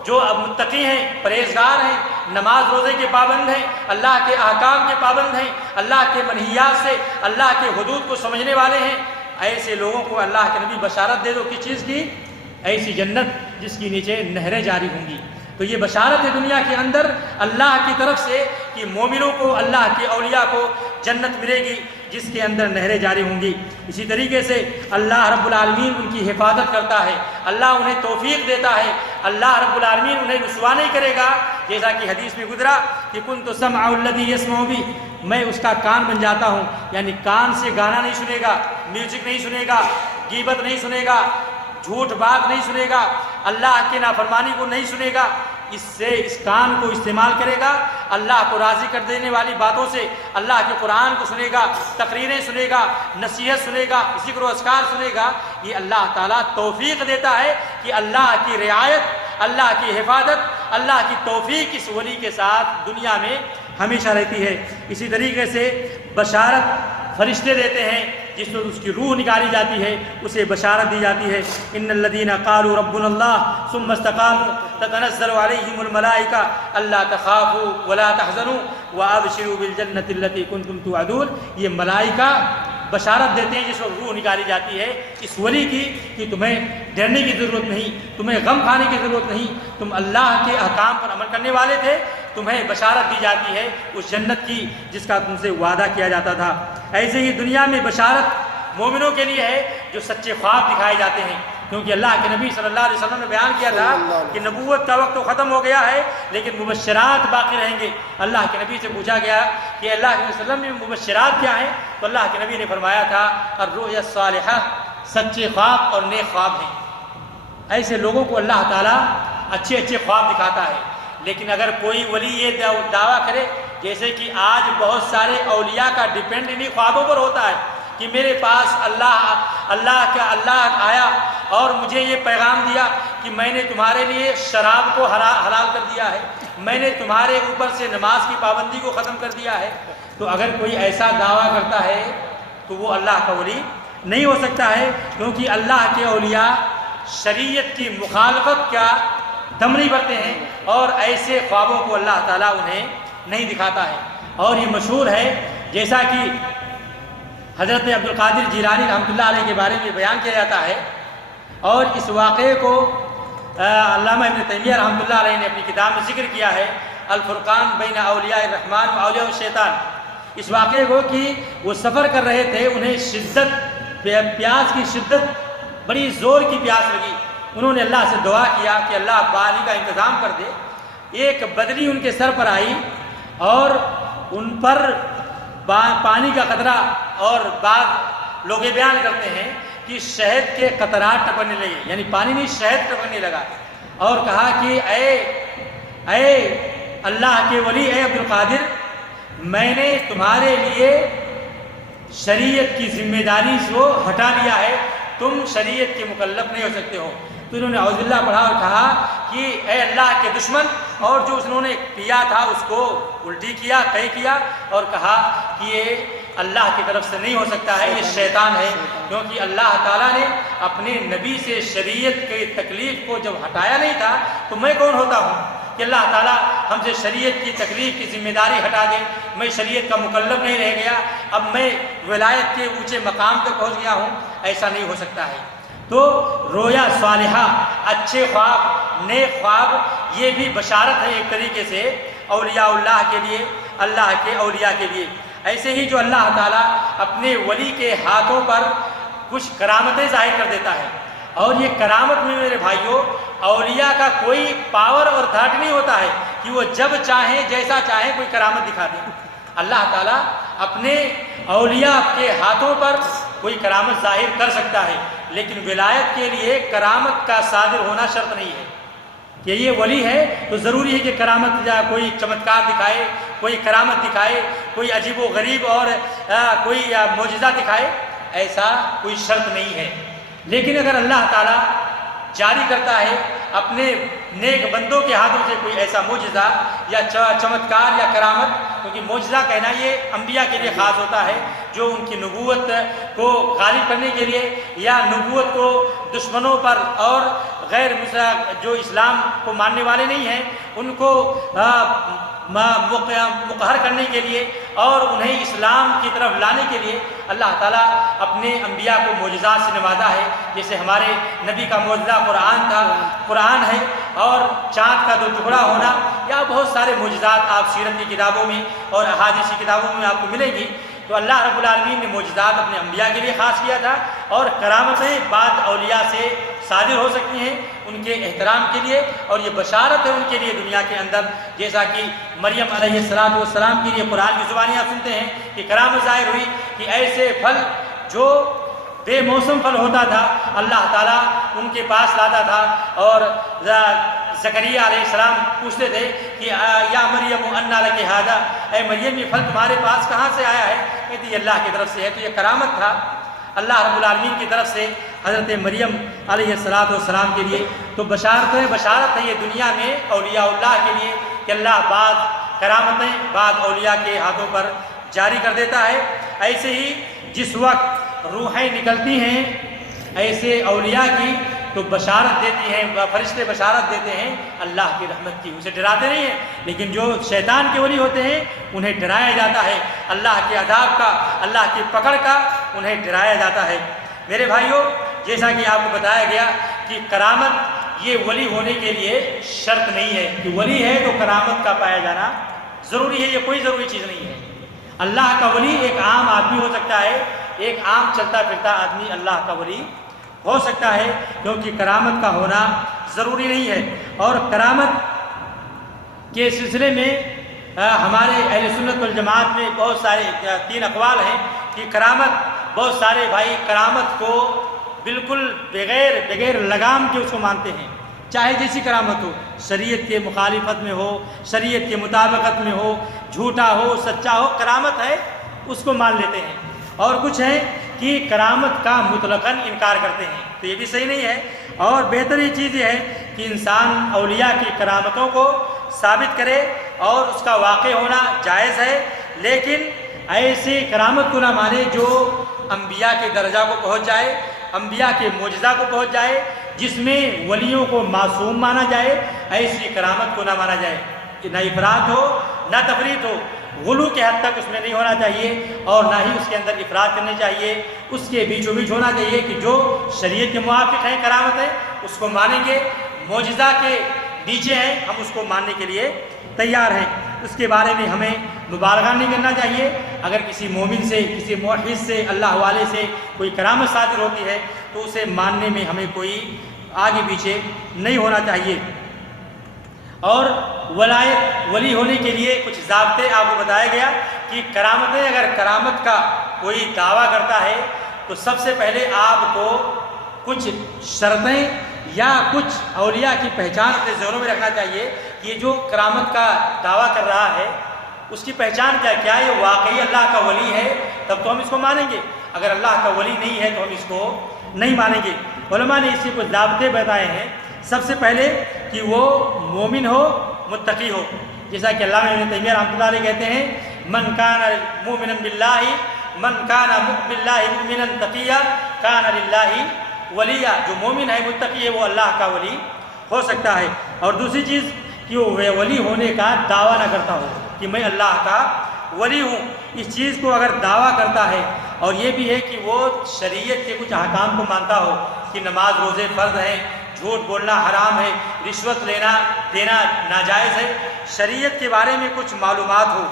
جو متقی ہیں، پرہیزگار ہیں، نماز روزے کے پابند ہیں، اللہ کے احکام کے پابند ہیں، اللہ کے منہیات سے اللہ کے حدود کو سمجھنے والے ہیں. ایسے لوگوں کو اللہ کے نبی بشارت دے دو کس چیز کی؟ ایسی جنت جس کی نیچے نہریں جاری ہوں گی. تو یہ بشارت ہے دنیا کے اندر اللہ کی طرف سے کہ مومنوں کو، اللہ کے اولیاء کو جنت ملے گی جس کے اندر نہریں جاری ہوں گی. اسی طریقے سے اللہ رب العالمین ان کی حفاظت کرتا ہے، اللہ انہیں توفیق دیتا ہے، اللہ رب العالمین انہیں رسوا نہیں کرے گا جیسا کہ حدیث میں گزرا کہ کنت سمع الذی یسمع بہ، میں اس کا کان بن جاتا ہوں، یعنی کان سے گانا نہیں سنے گا، میوزک نہیں سنے گا، غیبت نہیں سنے گا، جھوٹ بات نہیں سنے گا، اللہ کی نافرمانی کو نہیں سنے گا، اس سے اس کان کو استعمال کرے گا اللہ کو راضی کر دینے والی باتوں سے، اللہ کے قرآن کو سنے گا، تقریریں سنے گا، نصیحت سنے گا، ذکر و اذکار سنے گا، یہ اللہ تعالیٰ توفیق دیتا ہے کہ اللہ کی رعایت، اللہ کی حفاظت، اللہ کی توفیق اس ولی کے ساتھ دنیا میں ہمیشہ رہتی ہے۔ اسی طریقے سے بشارت فرشتے دیتے ہیں، جس وقت اس کی روح نکالی جاتی ہے اسے بشارت دی جاتی ہے، ان الذین قالوا ربنا اللہ ثم استقاموا تتنزل علیہم الملائکہ الا تخافوا ولا تحزنوا وابشروا بالجنۃ التي کنتم توعدون۔ یہ ملائکہ بشارت دیتے ہیں جس وقت روح نکالی جاتی ہے اس ولی کی کہ تمہیں ڈرنے کی ضرورت نہیں، تمہیں غم کھانے کی ضرورت نہیں، تم اللہ کے احکام پر عمل کرنے والے تھے، تمہیں بشارت دی جاتی ہے اس جنت کی جس کا تم سے وعدہ کیا جاتا تھا۔ ایسے ہی دنیا میں بشارت مومنوں کے لیے ہے جو سچے خواب دکھائے جاتے ہیں، کیونکہ اللہ کے نبی صلی اللہ علیہ وسلم نے بیان کیا تھا کہ نبوت کا وقت تو ختم ہو گیا ہے لیکن مبشرات باقی رہیں گے۔ اللہ کے نبی سے پوچھا گیا کہ اللہ کے وسلم میں مبشرات کیا ہیں، تو اللہ کے نبی نے فرمایا تھا الرؤیا الصالحہ، سچے خواب اور نیک خواب ہیں۔ ایسے لوگوں کو اللہ تعالیٰ اچھے اچھے خواب دکھاتا ہے، لیکن اگر کوئی ولی یہ دعویٰ کرے جیسے کہ آج بہت سارے اولیاء کا ڈیپینڈ انہیں خوابوں پر ہوتا ہے کہ میرے پاس اللہ آیا اور مجھے یہ پیغام دیا کہ میں نے تمہارے لیے شراب کو حلال کر دیا ہے، میں نے تمہارے اوپر سے نماز کی پابندی کو ختم کر دیا ہے، تو اگر کوئی ایسا دعویٰ کرتا ہے تو وہ اللہ کا ولی نہیں ہو سکتا ہے، کیونکہ اللہ کے اولیاء شریعت کی مخالفت کا دم نہیں بھرتے ہیں اور ایسے خوابوں کو اللہ تعالیٰ انہیں نہیں دکھاتا ہے۔ اور یہ مشہور ہے جیسا کہ حضرت عبد القادر جیلانی رحمۃ اللہ علیہ کے بارے میں بیان کیا جاتا ہے، اور اس واقعے کو علامہ ابن تیمیہ رحمۃ اللہ علیہ نے اپنی کتاب میں ذکر کیا ہے الفرقان بین اولیاء الرحمن و اولیاء الشیطان۔ اس واقعے کو کہ وہ سفر کر رہے تھے، انہیں پیاس کی شدت، بڑی زور کی پیاس لگی، انہوں نے اللہ سے دعا کیا کہ اللہ پانی کا انتظام کر دے۔ ایک بدلی ان کے سر پر آئی اور ان پر پانی کا قطرہ، اور بعض لوگ یہ بیان کرتے ہیں کہ شہد کے قطرات ٹپکنے لگے، یعنی پانی نہیں شہد ٹپکنے لگا، اور کہا کہ اے اللہ کے ولی، اے عبد القادر، میں نے تمہارے لیے شریعت کی ذمہ داری کو ہٹا لیا ہے، تم شریعت کے مکلف نہیں ہو سکتے ہو۔ تو انہوں نے اعوذ باللہ پڑھا اور کہا کہ اے اللہ کے دشمن، اور جو انہوں نے کیا تھا اس کو الٹی کیا، طے کیا، اور کہا کہ یہ اللہ کی طرف سے نہیں ہو سکتا ہے، یہ شیطان ہے، کیونکہ اللہ تعالیٰ نے اپنے نبی سے شریعت کی تکلیف کو جب ہٹایا نہیں تھا تو میں کون ہوتا ہوں کہ اللہ تعالیٰ ہم سے شریعت کی تکلیف کی ذمہ داری ہٹا دے، میں شریعت کا مکلف نہیں رہ گیا، اب میں ولایت کے اونچے مقام تک پہنچ گیا ہوں، ایسا نہیں ہو سکتا ہے۔ تو رویا صالحہ، اچھے خواب، نیک خواب، یہ بھی بشارت ہے ایک طریقے سے اولیاء اللہ کے لیے، اللہ کے اولیاء کے لیے۔ ایسے ہی جو اللہ تعالیٰ اپنے ولی کے ہاتھوں پر کچھ کرامتیں ظاہر کر دیتا ہے، اور یہ کرامت میں میرے بھائیوں اولیاء کا کوئی پاور اور دھاٹ نہیں ہوتا ہے کہ وہ جب چاہیں جیسا چاہیں کوئی کرامت دکھا دیں۔ اللہ تعالیٰ اپنے اولیاء کے ہاتھوں پر کوئی کرامت ظاہر کر سکتا ہے، لیکن ولایت کے لیے کرامت کا صادر ہونا شرط نہیں ہے کہ یہ ولی ہے تو ضروری ہے کہ کرامت یا کوئی چمتکار دکھائے، کوئی کرامت دکھائے، کوئی عجیب و غریب اور کوئی معجزہ دکھائے، ایسا کوئی شرط نہیں ہے۔ لیکن اگر اللہ تعالیٰ جاری کرتا ہے اپنے نیک بندوں کے ہاتھوں سے کوئی ایسا معجزہ یا چمتکار یا کرامت، کیونکہ معجزہ کہنا یہ انبیاء کے لیے خاص ہوتا ہے، جو ان کی نبوت کو غالب کرنے کے لیے یا نبوت کو دشمنوں پر اور غیر جو اسلام کو ماننے والے نہیں ہیں ان کو مقہر کرنے کے لیے اور انہیں اسلام کی طرف لانے کے لیے اللہ تعالیٰ اپنے انبیاء کو معجزات سے نوازا ہے۔ جیسے ہمارے نبی کا معجزہ قرآن ہے، اور چاند کا 2 ٹکڑا ہونا، یا بہت سارے معجزات آپ سیرت کی کتابوں میں اور احادیث کی کتابوں میں آپ کو ملیں گی۔ تو اللہ رب العالمین نے معجزات اپنے انبیاء کے لیے خاص کیا تھا، اور کرامتیں بعض اولیاء سے صادر ہو سکتی ہیں ان کے احترام کے لیے، اور یہ بشارت ہے ان کے لیے دنیا کے اندر، جیسا کہ مریم علیہ السلام کے لیے قرآن کی زبانی آپ سنتے ہیں کہ کرامت ظاہر ہوئی کہ ایسے پھل جو بے موسم پھل ہوتا تھا اللہ تعالیٰ ان کے پاس لاتا تھا، اور زکریا علیہ السلام پوچھتے تھے کہ یا مریم انا لک ھذا، اے مریم یہ پھل تمہارے پاس کہاں سے آیا ہے؟ کہتی یہ اللہ کی طرف سے ہے۔ تو یہ کرامت تھا اللہ رب العالمین کی طرف سے حضرت مریم علیہ السلام کے لیے۔ تو بشارت ہے یہ دنیا میں اولیاء اللہ کے لیے کہ اللہ بعض کرامتیں بعض اولیاء کے ہاتھوں پر جاری کر دیتا ہے۔ ایسے ہی جس وقت روحیں نکلتی ہیں ایسے اولیاء کی تو بشارت دیتی ہیں، فرشتے بشارت دیتے ہیں اللہ کی رحمت کی، اسے ڈراتے نہیں ہیں، لیکن جو شیطان کے ولی ہوتے ہیں انہیں ڈرایا جاتا ہے اللہ کے عذاب کا، اللہ کی پکڑ کا انہیں ڈرایا جاتا ہے۔ میرے بھائیوں، جیسا کہ آپ کو بتایا گیا کہ کرامت یہ ولی ہونے کے لیے شرط نہیں ہے کہ ولی ہے تو کرامت کا پایا جانا ضروری ہے، یہ کوئی ضروری چیز نہیں ہے۔ اللہ کا ولی ایک عام آدمی ہو سکتا ہے، ایک عام چلتا پھرتا آدمی اللہ کا ولی ہو سکتا ہے، کیونکہ کرامت کا ہونا ضروری نہیں ہے۔ اور کرامت کے سلسلے میں ہمارے اہل سنت والجماعت میں بہت سارے 3 اقوال ہیں کہ کرامت، بہت سارے بھائی کرامت کو بالکل بغیر لگام کے اس کو مانتے ہیں، چاہے جیسی کرامت ہو، شریعت کے مخالفت میں ہو، شریعت کے مطابقت میں ہو، جھوٹا ہو سچا ہو، کرامت ہے اس کو مان لیتے ہیں۔ اور کچھ ہیں کہ کرامت کا مطلقاً انکار کرتے ہیں، تو یہ بھی صحیح نہیں ہے۔ اور بہترین چیز یہ ہے کہ انسان اولیاء کی کرامتوں کو ثابت کرے اور اس کا واقع ہونا جائز ہے، لیکن ایسی کرامت کو نہ مانے جو انبیاء کے درجہ کو پہنچ جائے، انبیاء کے معجزہ کو پہنچ جائے، جس میں ولیوں کو معصوم مانا جائے، ایسی کرامت کو نہ مانا جائے، نہ افراط ہو نہ تفریط ہو، غلو کے حد تک اس میں نہیں ہونا چاہیے، اور نہ ہی اس کے اندر افراط کرنی چاہیے، اس کے بیچوں بیچ ہونا چاہیے کہ جو شریعت کے موافق ہیں کرامت ہے اس کو مانیں گے، معجزہ کے نیچے ہیں ہم اس کو ماننے کے لیے تیار ہیں، اس کے بارے میں ہمیں مبالغہ نہیں کرنا چاہیے۔ اگر کسی مومن سے، کسی موحد سے، اللہ والے سے کوئی کرامت صادر ہوتی ہے تو اسے ماننے میں ہمیں کوئی آگے پیچھے نہیں ہونا چاہیے۔ اور ولایت، ولی ہونے کے لیے کچھ ضابطے آپ کو بتایا گیا کہ کرامتیں، اگر کرامت کا کوئی دعویٰ کرتا ہے تو سب سے پہلے آپ کو کچھ شرطیں یا کچھ اولیاء کی پہچان اپنے ذہنوں میں رکھنا چاہیے کہ یہ جو کرامت کا دعویٰ کر رہا ہے اس کی پہچان کیا یہ واقعی اللہ کا ولی ہے تب تو ہم اس کو مانیں گے، اگر اللہ کا ولی نہیں ہے تو ہم اس کو نہیں مانیں گے۔ علماء نے اس کے کچھ ضابطے بتائے ہیں۔ سب سے پہلے کہ وہ مومن ہو، متقی ہو، جیسا کہ علامہ ابن تیمیہ رحمۃ اللہ علیہ کہتے ہیں من کان مؤمنا باللہ من کان باللہ مؤمنا تقیا کان للہ ولیہ، جو مومن ہے متقی ہے وہ اللہ کا ولی ہو سکتا ہے۔ اور دوسری چیز کہ وہ ولی ہونے کا دعویٰ نہ کرتا ہو کہ میں اللہ کا ولی ہوں، اس چیز کو اگر دعویٰ کرتا ہے، اور یہ بھی ہے کہ وہ شریعت کے کچھ احکام کو مانتا ہو کہ نماز روزے فرض ہیں، جھوٹ بولنا حرام ہے، رشوت دینا ناجائز ہے، شریعت کے بارے میں کچھ معلومات ہو،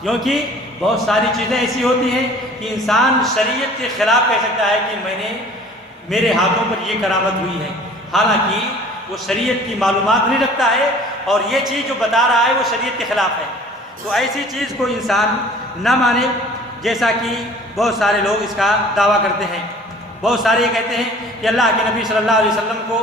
کیونکہ بہت ساری چیزیں ایسی ہوتی ہیں کہ انسان شریعت کے خلاف کہہ سکتا ہے کہ میرے ہاتھوں پر یہ کرامت ہوئی ہے، حالانکہ وہ شریعت کی معلومات نہیں رکھتا ہے اور یہ چیز جو بتا رہا ہے وہ شریعت کے خلاف ہے، تو ایسی چیز کو انسان نہ مانے، جیسا کہ بہت سارے لوگ اس کا دعویٰ کرتے ہیں۔ بہت سارے یہ کہتے ہیں کہ اللہ کے نبی صلی اللہ علیہ وسلم کو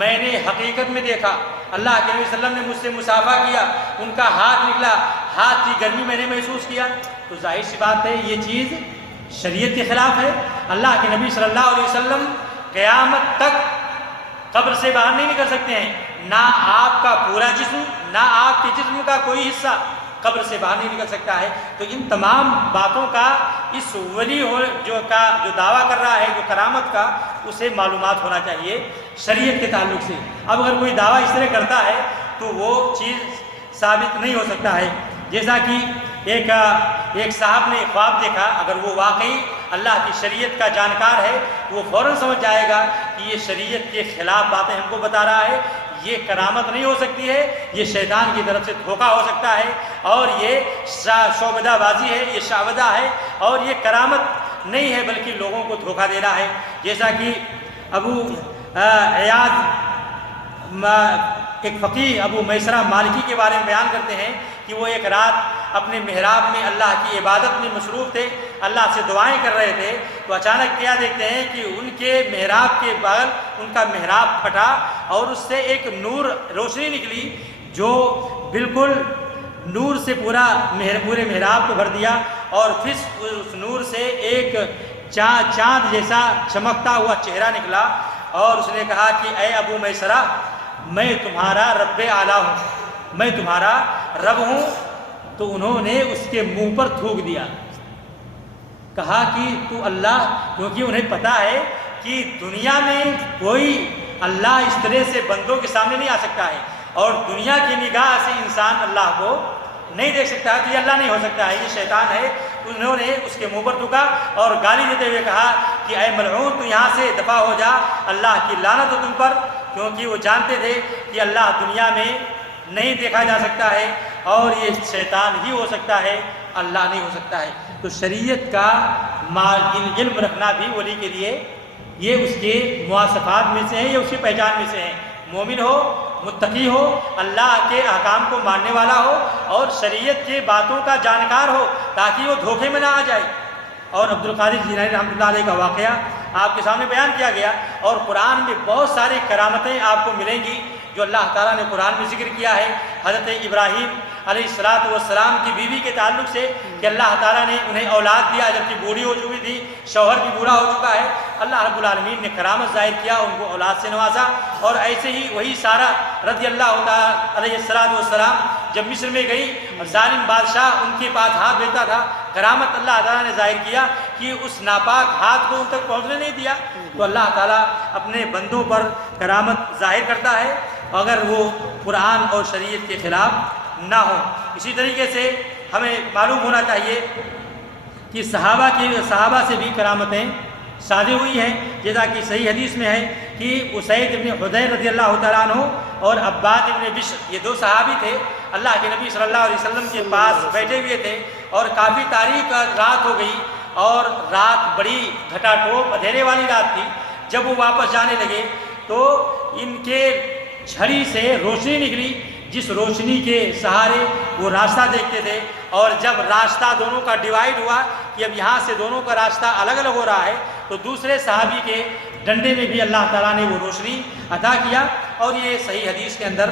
میں نے حقیقت میں دیکھا، اللہ کے نبی صلی اللہ علیہ وسلم نے مجھ سے مصافحہ کیا، ان کا ہاتھ نکلا، ہاتھ کی گرمی میں نے محسوس کیا، تو ظاہر سی بات ہے یہ چیز شریعت کے خلاف ہے۔ اللہ کے نبی صلی اللہ علیہ وسلم قیامت تک قبر سے باہر نہیں نکل سکتے ہیں، نہ آپ کا پورا جسم، نہ آپ کے جسم کا کوئی حصہ قبر سے باہر نہیں نکل سکتا ہے۔ تو ان تمام باتوں کا اس ولی جو دعویٰ کر رہا ہے، جو کرامت کا، اسے معلومات ہونا چاہیے شریعت کے تعلق سے۔ اب اگر کوئی دعویٰ اس طرح کرتا ہے تو وہ چیز ثابت نہیں ہو سکتا ہے۔ جیسا کہ ایک صاحب نے خواب دیکھا، اگر وہ واقعی اللہ کی شریعت کا جانکار ہے وہ فوراً سمجھ جائے گا کہ یہ شریعت کے خلاف باتیں ہم کو بتا رہا ہے، یہ کرامت نہیں ہو سکتی ہے، یہ شیطان کی طرف سے دھوکہ ہو سکتا ہے، اور یہ شعبدہ بازی ہے، یہ شعبدہ ہے، اور یہ کرامت نہیں ہے بلکہ لوگوں کو دھوکہ دینا ہے۔ جیسا کہ ابو عیاض ایک فقیہ ابو میسرہ مالکی کے بارے میں بیان کرتے ہیں کہ وہ ایک رات اپنے محراب میں اللہ کی عبادت میں مصروف تھے، اللہ سے دعائیں کر رہے تھے، تو اچانک کیا دیکھتے ہیں کہ ان کے محراب کے بغل ان کا محراب پھٹا اور اس سے ایک نور روشنی نکلی جو بالکل نور سے پورے محراب کو بھر دیا، اور پھر اس نور سے ایک چاند جیسا چمکتا ہوا چہرہ نکلا، اور اس نے کہا کہ اے ابو میسرہ، میں تمہارا رب اعلیٰ ہوں، میں تمہارا رب ہوں۔ تو انہوں نے اس کے منہ پر تھوک دیا، کہا کہ تو اللہ، کیونکہ انہیں پتا ہے کہ دنیا میں کوئی اللہ اس طرح سے بندوں کے سامنے نہیں آ سکتا ہے، اور دنیا کی نگاہ سے انسان اللہ کو نہیں دیکھ سکتا، تو یہ اللہ نہیں ہو سکتا ہے، یہ شیطان ہے۔ انہوں نے اس کے منہ پر تھوکا اور گالی دیتے ہوئے کہا کہ اے ملعون، تو یہاں سے دفع ہو جا، اللہ کی لعنت ہو تم پر، کیونکہ وہ جانتے تھے کہ اللہ دنیا میں نہیں دیکھا جا سکتا ہے، اور یہ شیطان ہی ہو سکتا ہے، اللہ نہیں ہو سکتا ہے۔ تو شریعت کا علم رکھنا بھی ولی کے لیے یہ اس کے مواصفات میں سے ہے، یہ اس کی پہچان میں سے ہے۔ مومن ہو، متقی ہو، اللہ کے احکام کو ماننے والا ہو، اور شریعت کے باتوں کا جانکار ہو، تاکہ وہ دھوکے میں نہ آ جائے۔ اور عبد القادر جیلانی رحمۃ اللہ علیہ کا واقعہ آپ کے سامنے بیان کیا گیا، اور قرآن میں بہت ساری کرامتیں آپ کو ملیں گی جو اللہ تعالیٰ نے قرآن میں ذکر کیا ہے۔ حضرت ابراہیم علیہ السلام کی بیوی کے تعلق سے کہ اللہ تعالیٰ نے انہیں اولاد دیا جبکہ بوڑھی ہو چکی تھی، شوہر بھی بوڑھا ہو چکا ہے، اللہ رب العالمین نے کرامت ظاہر کیا، ان کو اولاد سے نوازا۔ اور ایسے ہی وہی سارہ رضی اللہ تعالیٰ علیہ السلام جب مصر میں گئی اور ظالم بادشاہ ان کے پاس ہاتھ بھیجتا تھا، کرامت اللہ تعالیٰ نے ظاہر کیا کہ اس ناپاک ہاتھ کو ان تک پہنچنے نہیں دیا۔ تو اللہ تعالیٰ اپنے بندوں پر کرامت ظاہر کرتا ہے اگر وہ قرآن اور شریعت کے خلاف نہ ہو۔ اسی طریقے سے ہمیں معلوم ہونا چاہیے کہ صحابہ سے بھی کرامتیں صادر ہوئی ہیں، جیسا کہ صحیح حدیث میں ہے کہ اسید ابن حضیر رضی اللہ تعالیٰ عنہ اور عباد ابن بشر، یہ دو صحابی تھے، اللہ کے نبی صلی اللہ علیہ وسلم کے پاس بیٹھے ہوئے تھے، اور کافی تاریک رات ہو گئی، اور رات بڑی گھٹا ٹوپ اندھیرے والی رات تھی۔ جب وہ واپس جانے لگے تو ان کے جھڑی سے روشنی نکلی، جس روشنی کے سہارے وہ راستہ دیکھتے تھے، اور جب راستہ دونوں کا ڈیوائیڈ ہوا کہ اب یہاں سے دونوں کا راستہ الگ الگ ہو رہا ہے، تو دوسرے صحابی کے ڈنڈے میں بھی اللہ تعالیٰ نے وہ روشنی عطا کیا، اور یہ صحیح حدیث کے اندر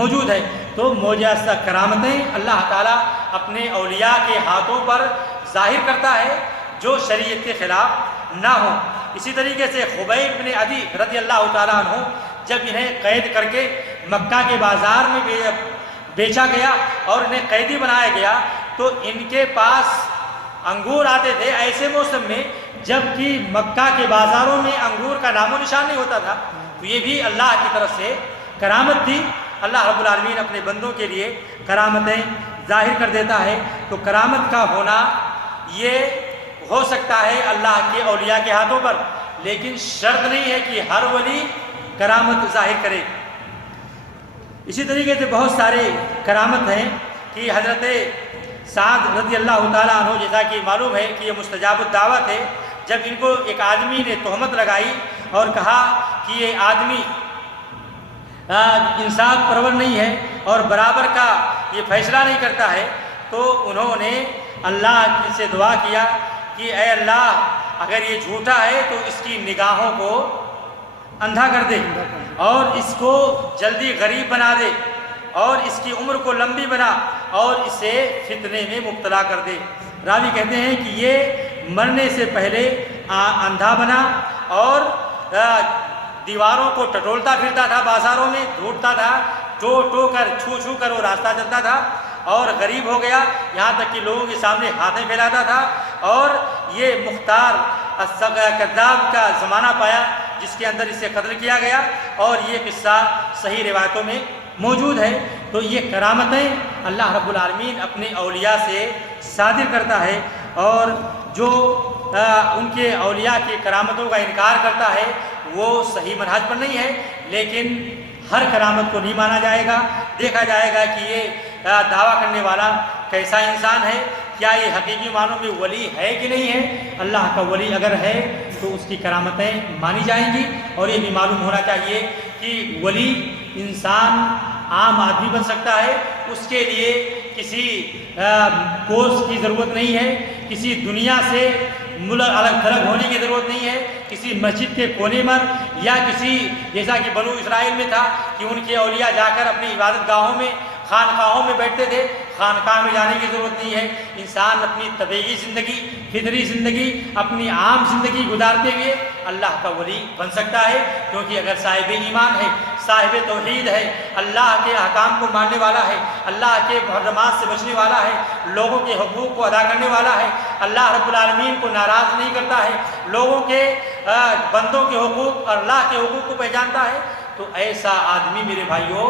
موجود ہے۔ تو معجزہ کرامتیں اللہ تعالیٰ اپنے اولیاء کے ہاتھوں پر ظاہر کرتا ہے جو شریعت کے خلاف نہ ہوں۔ اسی طریقے سے خبیب بن عدی رضی اللہ تعالیٰ عنہ جب انہیں قید کر کے مکہ کے بازار میں بیچا گیا اور انہیں قیدی بنایا گیا، تو ان کے پاس انگور آتے تھے ایسے موسم میں جب کہ مکہ کے بازاروں میں انگور کا نام و نشان نہیں ہوتا تھا۔ تو یہ بھی اللہ کی طرف سے کرامت تھی۔ اللہ رب العالمین اپنے بندوں کے لیے کرامتیں ظاہر کر دیتا ہے۔ تو کرامت کا ہونا یہ ہو سکتا ہے اللہ کے اولیاء کے ہاتھوں پر، لیکن شرط نہیں ہے کہ ہر ولی کرامت ظاہر کرے۔ اسی طریقے سے بہت سارے کرامت ہیں کہ حضرت سعد رضی اللہ تعالیٰ عنہ، جیسا کہ معلوم ہے کہ یہ مستجاب الدعوت ہے، جب ان کو ایک آدمی نے تہمت لگائی اور کہا کہ یہ آدمی انصاف پرور نہیں ہے اور برابر کا یہ فیصلہ نہیں کرتا ہے، تو انہوں نے اللہ سے دعا کیا کہ اے اللہ، اگر یہ جھوٹا ہے تو اس کی نگاہوں کو اندھا کر دے، اور اس کو جلدی غریب بنا دے، اور اس کی عمر کو لمبی بنا، اور اسے فتنے میں مبتلا کر دے۔ راوی کہتے ہیں کہ یہ مرنے سے پہلے اندھا بنا، اور دیواروں کو ٹٹولتا پھرتا تھا، بازاروں میں ڈھونڈتا تھا، ٹو کر چھو کر وہ راستہ چلتا تھا، اور غریب ہو گیا، یہاں تک کہ لوگوں کے سامنے ہاتھیں پھیلاتا تھا، اور یہ مختار کذاب کا زمانہ پایا جس کے اندر اسے قتل کیا گیا، اور یہ قصہ صحیح روایتوں میں موجود ہے۔ تو یہ کرامتیں اللہ رب العالمین اپنے اولیاء سے صادر کرتا ہے، اور جو ان کے اولیاء کی کرامتوں کا انکار کرتا ہے وہ صحیح منہج پر نہیں ہے، لیکن ہر کرامت کو نہیں مانا جائے گا۔ دیکھا جائے گا کہ یہ دعویٰ کرنے والا کیسا انسان ہے، کیا یہ حقیقی معنوں میں ولی ہے کہ نہیں ہے۔ اللہ کا ولی اگر ہے تو اس کی کرامتیں مانی جائیں گی، اور یہ بھی معلوم ہونا چاہیے کہ ولی انسان عام آدمی بن سکتا ہے، اس کے لیے کسی کورس کی ضرورت نہیں ہے، کسی دنیا سے الگ تھلگ ہونے کی ضرورت نہیں ہے، کسی مسجد کے کونے پر یا کسی جیسا کہ بنو اسرائیل میں تھا کہ ان کے اولیاء جا کر اپنی عبادت گاہوں میں خانقاہوں میں بیٹھتے تھے، خانقاہ میں جانے کی ضرورت نہیں ہے۔ انسان اپنی طبیعی زندگی، فطری زندگی، اپنی عام زندگی گزارتے ہوئے اللہ کا ولی بن سکتا ہے، کیونکہ اگر صاحب ایمان ہے، صاحب توحید ہے، اللہ کے احکام کو ماننے والا ہے، اللہ کے محرمات سے بچنے والا ہے، لوگوں کے حقوق کو ادا کرنے والا ہے، اللہ رب العالمین کو ناراض نہیں کرتا ہے، لوگوں کے بندوں کے حقوق اور اللہ کے حقوق کو پہچانتا ہے، تو ایسا آدمی میرے بھائیوں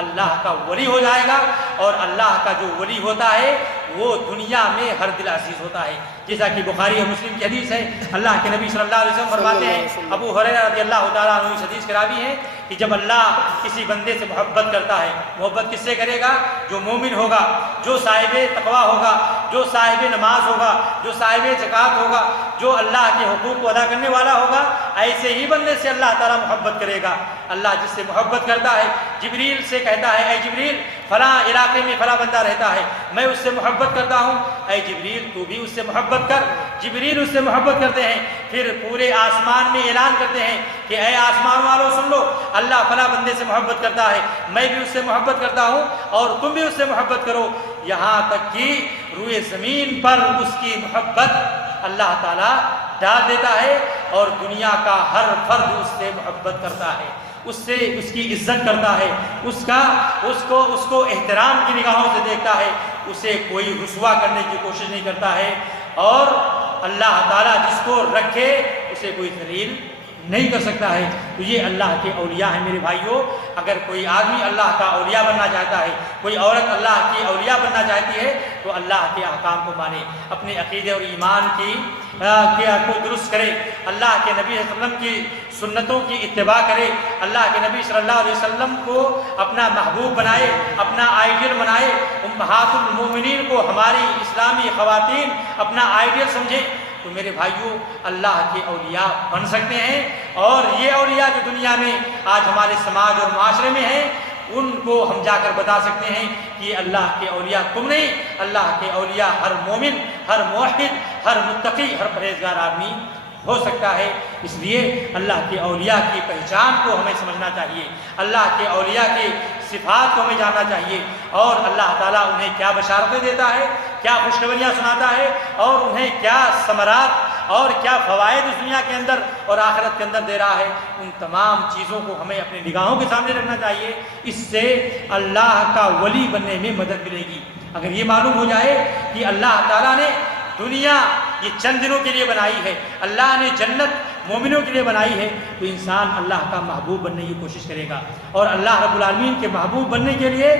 اللہ کا ولی ہو جائے گا۔ اور اللہ کا جو ولی ہوتا ہے وہ دنیا میں ہر دل عزیز ہوتا ہے، جیسا کہ بخاری اور مسلم کی حدیث ہے۔ اللہ کے نبی صلی اللہ علیہ وسلم فرماتے ہیں، ابو ہریرہ رضی اللہ تعالیٰ عنہ اس حدیث کے راوی ہیں، کہ جب اللہ کسی بندے سے محبت کرتا ہے، محبت کس سے کرے گا؟ جو مومن ہوگا، جو صاحب تقویٰ ہوگا، جو صاحب نماز ہوگا، جو صاحب زکوٰۃ ہوگا، جو اللہ کے حقوق کو ادا کرنے والا ہوگا، ایسے ہی بندے سے اللہ تعالیٰ محبت کرے گا۔ اللہ جس سے محبت کرتا ہے، جبریل سے کہتا ہے، اے جبریل فلاں علاقے میں فلاں بندہ رہتا ہے، میں اس سے محبت کرتا ہوں، اے جبریل تو بھی اس سے محبت کر۔ جبریل اس سے محبت کرتے ہیں، پھر پورے آسمان میں اعلان کرتے ہیں کہ اے آسمان والوں سن لو، اللہ فلاں بندے سے محبت کرتا ہے، میں بھی اس سے محبت کرتا ہوں اور تم بھی اس سے محبت کرو، یہاں تک کہ روئے زمین پر اس کی محبت اللہ تعالیٰ ڈال دیتا ہے، اور دنیا کا ہر فرد اس سے محبت کرتا ہے، اس سے اس کی عزت کرتا ہے، اس کو احترام کی نگاہوں سے دیکھتا ہے، اسے کوئی رسوا کرنے کی کوشش نہیں کرتا ہے، اور اللہ تعالیٰ جس کو رکھے اسے کوئی ذلیل نہیں کر سکتا ہے۔ تو یہ اللہ کے اولیاء ہیں میرے بھائیوں۔ اگر کوئی آدمی اللہ کا اولیاء بننا چاہتا ہے، کوئی عورت اللہ کی اولیاء بننا چاہتی ہے، تو اللہ کے احکام کو مانے، اپنے عقیدے اور ایمان کو درست کرے، اللہ کے نبی صلی اللہ علیہ وسلم کی سنتوں کی اتباع کرے، اللہ کے نبی صلی اللہ علیہ وسلم کو اپنا محبوب بنائے، اپنا آئیڈیل بنائے، امہات المومنین کو ہماری اسلامی خواتین اپنا آئیڈیل سمجھیں، تو میرے بھائیوں اللہ کے اولیاء بن سکتے ہیں۔ اور یہ اولیاء جو دنیا میں آج ہمارے سماج اور معاشرے میں ہیں، ان کو ہم جا کر بتا سکتے ہیں کہ یہ اللہ کے اولیاء تم نہیں، اللہ کے اولیاء ہر مومن، ہر موحد، ہر متقی، ہر پرہیزگار آدمی ہو سکتا ہے۔ اس لیے اللہ کے اولیاء کی پہچان کو ہمیں سمجھنا چاہیے، اللہ کے اولیاء کی صفات کو ہمیں جاننا چاہیے، اور اللہ تعالیٰ انہیں کیا بشارتیں دیتا ہے، کیا خوشخبریاں سناتا ہے، اور انہیں کیا ثمرات اور کیا فوائد اس دنیا کے اندر اور آخرت کے اندر دے رہا ہے، ان تمام چیزوں کو ہمیں اپنی نگاہوں کے سامنے رکھنا چاہیے۔ اس سے اللہ کا ولی بننے میں مدد ملے گی۔ اگر یہ معلوم ہو جائے کہ اللہ تعالیٰ نے دنیا یہ چند دنوں کے لیے بنائی ہے، اللہ نے جنت مومنوں کے لیے بنائی ہے، تو انسان اللہ کا محبوب بننے کی کوشش کرے گا، اور اللہ رب العالمین کے محبوب بننے کے لیے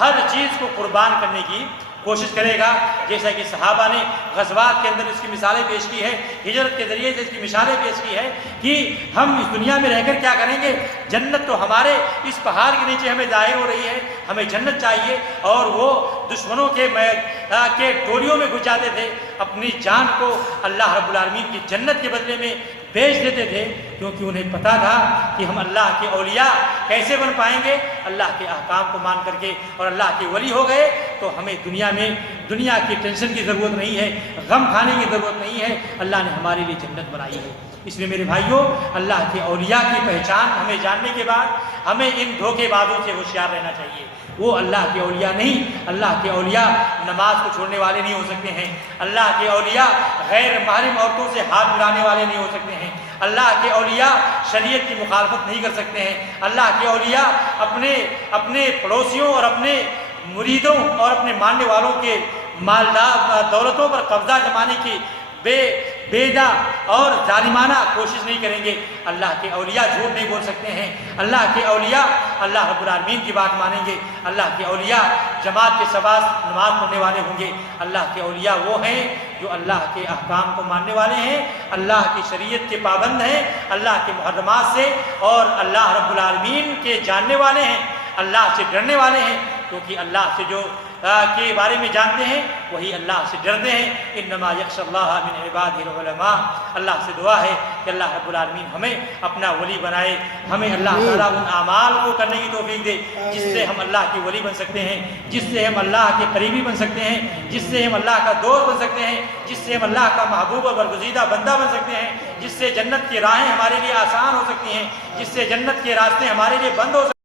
ہر چیز کو قربان کرنے کی کوشش کرے گا، جیسا کہ صحابہ نے غزوات کے اندر اس کی مثالیں پیش کی ہے، ہجرت کے ذریعے سے اس کی مثالیں پیش کی ہے کہ ہم اس دنیا میں رہ کر کیا کریں گے، جنت تو ہمارے اس پہاڑ کے نیچے ہمیں ظاہر ہو رہی ہے، ہمیں جنت چاہیے، اور وہ دشمنوں کے ٹولیوں میں گھس جاتے تھے، اپنی جان کو اللہ رب العالمین کی جنت کے بدلے میں بیچ دیتے تھے، کیونکہ انہیں پتا تھا کہ ہم اللہ کے اولیاء کیسے بن پائیں گے، اللہ کے احکام کو مان کر کے، اور اللہ کے ولی ہو گئے تو ہمیں دنیا میں دنیا کی ٹینشن کی ضرورت نہیں ہے، غم کھانے کی ضرورت نہیں ہے، اللہ نے ہمارے لیے جنت بنائی ہے۔ اس لیے میرے بھائیوں اللہ کے اولیاء کی پہچان ہمیں جاننے کے بعد ہمیں ان دھوکے بازوں سے ہوشیار رہنا چاہیے۔ وہ اللہ کے اولیاء نہیں، اللہ کے اولیاء نماز کو چھوڑنے والے نہیں ہو سکتے ہیں، اللہ کے اولیاء غیر محرم عورتوں سے ہاتھ ملانے والے نہیں ہو سکتے ہیں، اللہ کے اولیاء شریعت کی مخالفت نہیں کر سکتے ہیں، اللہ کے اولیاء اپنے پڑوسیوں اور اپنے مریدوں اور اپنے ماننے والوں کے مالدار دولتوں پر قبضہ جمانے کی بے جا اور ظالمانہ کوشش نہیں کریں گے۔ اللہ کے اولیاء جھوٹ نہیں بول سکتے ہیں، اللہ کے اولیاء اللہ رب العالمین کی بات مانیں گے، اللہ کے اولیاء جماعت کے ساتھ نماز پڑھنے والے ہوں گے، اللہ کے اولیاء وہ ہیں جو اللہ کے احکام کو ماننے والے ہیں، اللہ کی شریعت کے پابند ہیں، اللہ کے محرمات سے اور اللہ رب العالمین کے جاننے والے ہیں، اللہ سے ڈرنے والے ہیں، کیونکہ اللہ سے جو کے بارے میں جانتے ہیں وہی اللہ سے ڈرتے ہیں۔ انما یخشی اللہ من عبادہ العلماء۔ اللہ سے دعا ہے کہ اللہ رب العالمین ہمیں اپنا ولی بنائے، ہمیں اللہ تعالیٰ ان اعمال کو کرنے کی توفیق دے جس سے ہم اللہ کے ولی بن سکتے ہیں، جس سے ہم اللہ کے قریبی بن سکتے ہیں، جس سے ہم اللہ کا دوست بن سکتے ہیں، جس سے ہم اللہ کا محبوب اور برگزیدہ بندہ بن سکتے ہیں، جس سے جنت کی راہیں ہمارے لیے آسان ہو سکتی ہیں، جس سے جنت کے راستے ہمارے لیے بند ہو سکتے ہیں۔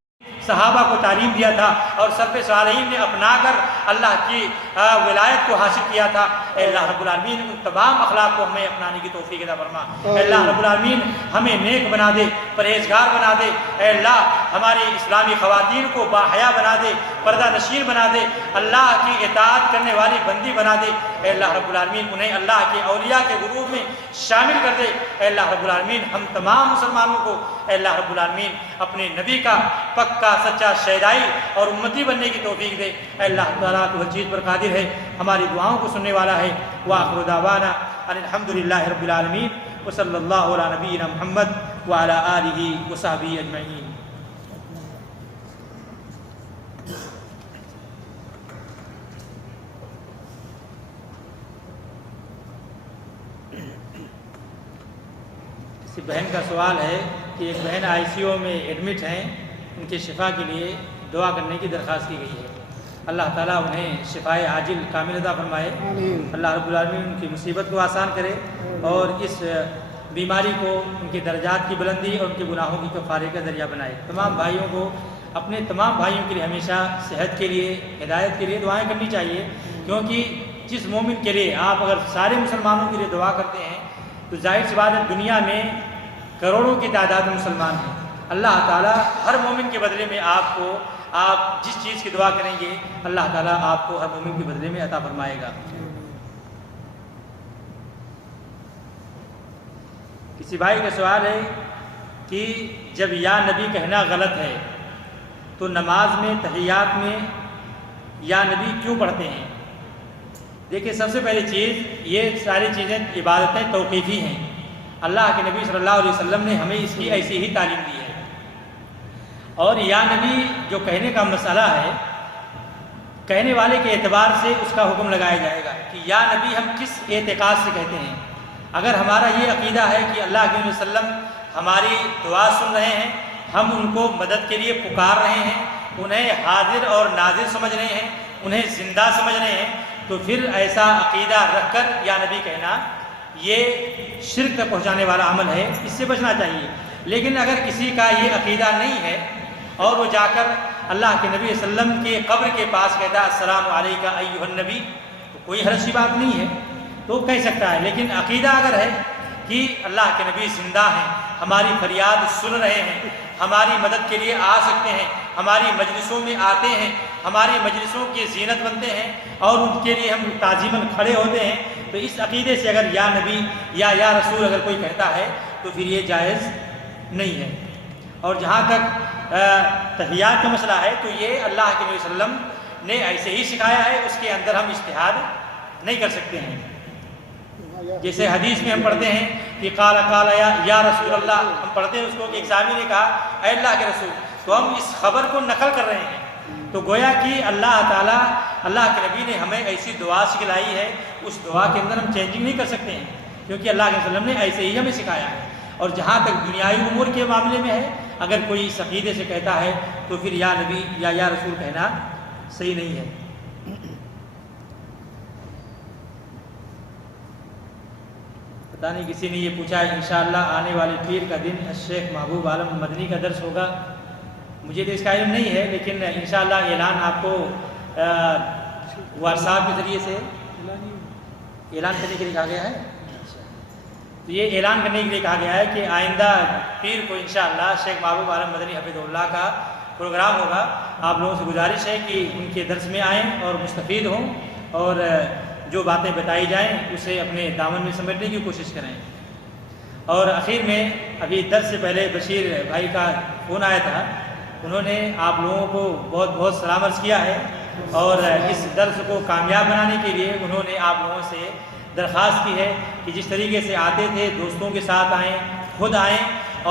صحابہ کو تعلیم دیا تھا اور سلف صالحین نے اپنا کر اللہ کی ولایت کو حاصل کیا تھا۔ اے اللہ رب العالمین ان تمام اخلاق کو ہمیں اپنانے کی توفیق عطا فرما۔ اے اللہ رب العالمین ہمیں نیک بنا دے، پرہیزگار بنا دے۔ اے اللہ ہماری اسلامی خواتین کو باحیا بنا دے، پردہ نشین بنا دے، اللہ کی اطاعت کرنے والی بندی بنا دے۔ اے اللہ رب العالمین انہیں اللہ کے اولیاء کے گروپ میں شامل کر دے۔ اے اللہ رب العالمین ہم تمام مسلمانوں کو اے اللہ رب العالمین اپنے نبی کا پکا سچا شیدائی اور امتی بننے کی توفیق دے۔ اے اللہ تعالیٰ تو ہر چیز پر قادر ہے، ہماری دعاؤں کو سننے والا ہے۔ وآخر دعوانا ان الحمدللہ رب العالمین وصلی اللہ علی نبینا محمد وعلی آلہ وصحبہ اجمعین۔ کسی بہن کا سوال ہے کہ ایک بہن آئی سی یو میں ایڈمٹ ہیں، ان کے شفا کے لیے دعا کرنے کی درخواست کی گئی ہے۔ اللہ تعالیٰ انہیں شفائے عاجل کامل عطا فرمائے، اللہ رب العالمین ان کی مصیبت کو آسان کرے اور اس بیماری کو ان کے درجات کی بلندی اور ان کے گناہوں کی کفارے کا ذریعہ بنائے۔ تمام بھائیوں کو اپنے تمام بھائیوں کے لیے ہمیشہ صحت کے لیے، ہدایت کے لیے دعائیں کرنی چاہیے، کیونکہ جس مومن کے لیے آپ اگر سارے مسلمانوں کے لیے دعا کرتے ہیں تو ظاہر سی بات ہے دنیا میں کروڑوں کی تعداد میں مسلمان ہیں۔ اللہ تعالیٰ ہر مومن کے بدلے میں آپ جس چیز کی دعا کریں گے اللہ تعالیٰ آپ کو ہر مومن کے بدلے میں عطا فرمائے گا۔ کسی بھائی کا سوال ہے کہ جب یا نبی کہنا غلط ہے تو نماز میں تحیات میں یا نبی کیوں پڑھتے ہیں؟ دیکھیں سب سے پہلی چیز یہ ساری چیزیں عبادتیں توقیفی ہیں۔ اللہ کے نبی صلی اللہ علیہ وسلم نے ہمیں اس کی ایسی ہی تعلیم دی ہے، اور یا نبی جو کہنے کا مسئلہ ہے کہنے والے کے اعتبار سے اس کا حکم لگایا جائے گا کہ یا نبی ہم کس اعتقاد سے کہتے ہیں۔ اگر ہمارا یہ عقیدہ ہے کہ اللہ کے نبی صلی اللہ علیہ وسلم ہماری دعا سن رہے ہیں، ہم ان کو مدد کے لیے پکار رہے ہیں، انہیں حاضر اور ناظر سمجھ رہے ہیں، انہیں زندہ سمجھ رہے ہیں، تو پھر ایسا عقیدہ رکھ کر یا نبی کہنا یہ شرک تک پہنچانے والا عمل ہے، اس سے بچنا چاہیے۔ لیکن اگر کسی کا یہ عقیدہ نہیں ہے اور وہ جا کر اللہ کے نبی صلی اللہ علیہ وسلم کے قبر کے پاس کہتا ہے السلام علیکہ ایھا النبی، تو کوئی حرج کی بات نہیں ہے، تو کہہ سکتا ہے۔ لیکن عقیدہ اگر ہے کہ اللہ کے نبی زندہ ہیں، ہماری فریاد سن رہے ہیں، ہماری مدد کے لیے آ سکتے ہیں، ہماری مجلسوں میں آتے ہیں، ہماری مجلسوں کی زینت بنتے ہیں اور ان کے لیے ہم تعظیماً کھڑے ہوتے ہیں، تو اس عقیدے سے اگر یا نبی یا رسول اگر کوئی کہتا ہے تو پھر یہ جائز نہیں ہے۔ اور جہاں تک تحیات کا مسئلہ ہے تو یہ اللہ کے نبی صلی اللہ علیہ وسلم نے ایسے ہی سکھایا ہے، اس کے اندر ہم اجتہاد نہیں کر سکتے ہیں۔ جیسے حدیث میں ہم پڑھتے ہیں کہ قال یا رسول اللہ، ہم پڑھتے ہیں اس کو کہ ایک صحابی نے کہا اے اللہ کے رسول، تو ہم اس خبر کو نقل کر رہے ہیں، تو گویا کہ اللہ تعالیٰ اللہ کے نبی نے ہمیں ایسی دعا سکھلائی ہے، اس دعا کے اندر ہم چینجنگ نہیں کر سکتے ہیں، کیونکہ اللہ کے وسلم نے ایسے ہی ہمیں سکھایا ہے۔ اور جہاں تک دنیائی امور کے معاملے میں ہے، اگر کوئی اس عقیدے سے کہتا ہے تو پھر یا نبی یا رسول کہنا صحیح نہیں ہے۔ پتہ نہیں کسی نے یہ پوچھا ہے انشاءاللہ آنے والے پیر کا دن الشیخ محبوب عالم مدنی کا درس ہوگا؟ مجھے تو اس کا علم نہیں ہے، لیکن انشاءاللہ اعلان آپ کو واٹس ایپ کے ذریعے سے اعلان کرنے کے لیے کہا گیا ہے۔ تو یہ اعلان کرنے کے لیے کہا گیا ہے کہ آئندہ پیر کو انشاءاللہ شیخ محبوب عالم مدنی حفظہ اللہ کا پروگرام ہوگا۔ آپ لوگوں سے گزارش ہے کہ ان کے درس میں آئیں اور مستفید ہوں، اور جو باتیں بتائی جائیں اسے اپنے دامن میں سمیٹنے کی کوشش کریں۔ اور آخر میں ابھی درس سے پہلے بشیر بھائی کا فون آیا تھا، انہوں نے آپ لوگوں کو بہت بہت سلام عرض کیا ہے، اور اس درس کو کامیاب بنانے کے لیے انہوں نے آپ لوگوں سے درخواست کی ہے کہ جس طریقے سے آتے تھے دوستوں کے ساتھ آئیں، خود آئیں،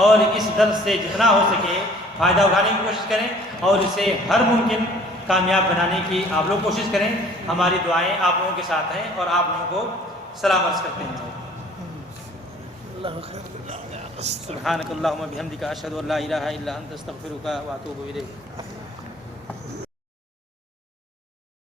اور اس درس سے جتنا ہو سکے فائدہ اٹھانے کی کوشش کریں، اور اسے ہر ممکن کامیاب بنانے کی آپ لوگ کوشش کریں. ہماری دعائیں آپ لوگوں کے ساتھ ہیں اور آپ لوگوں کو سلام عرض کرتے ہیں. سبحانک اللہم بحمدک اشہد ان لا الہ الا انت استغفرک واتوب الیک.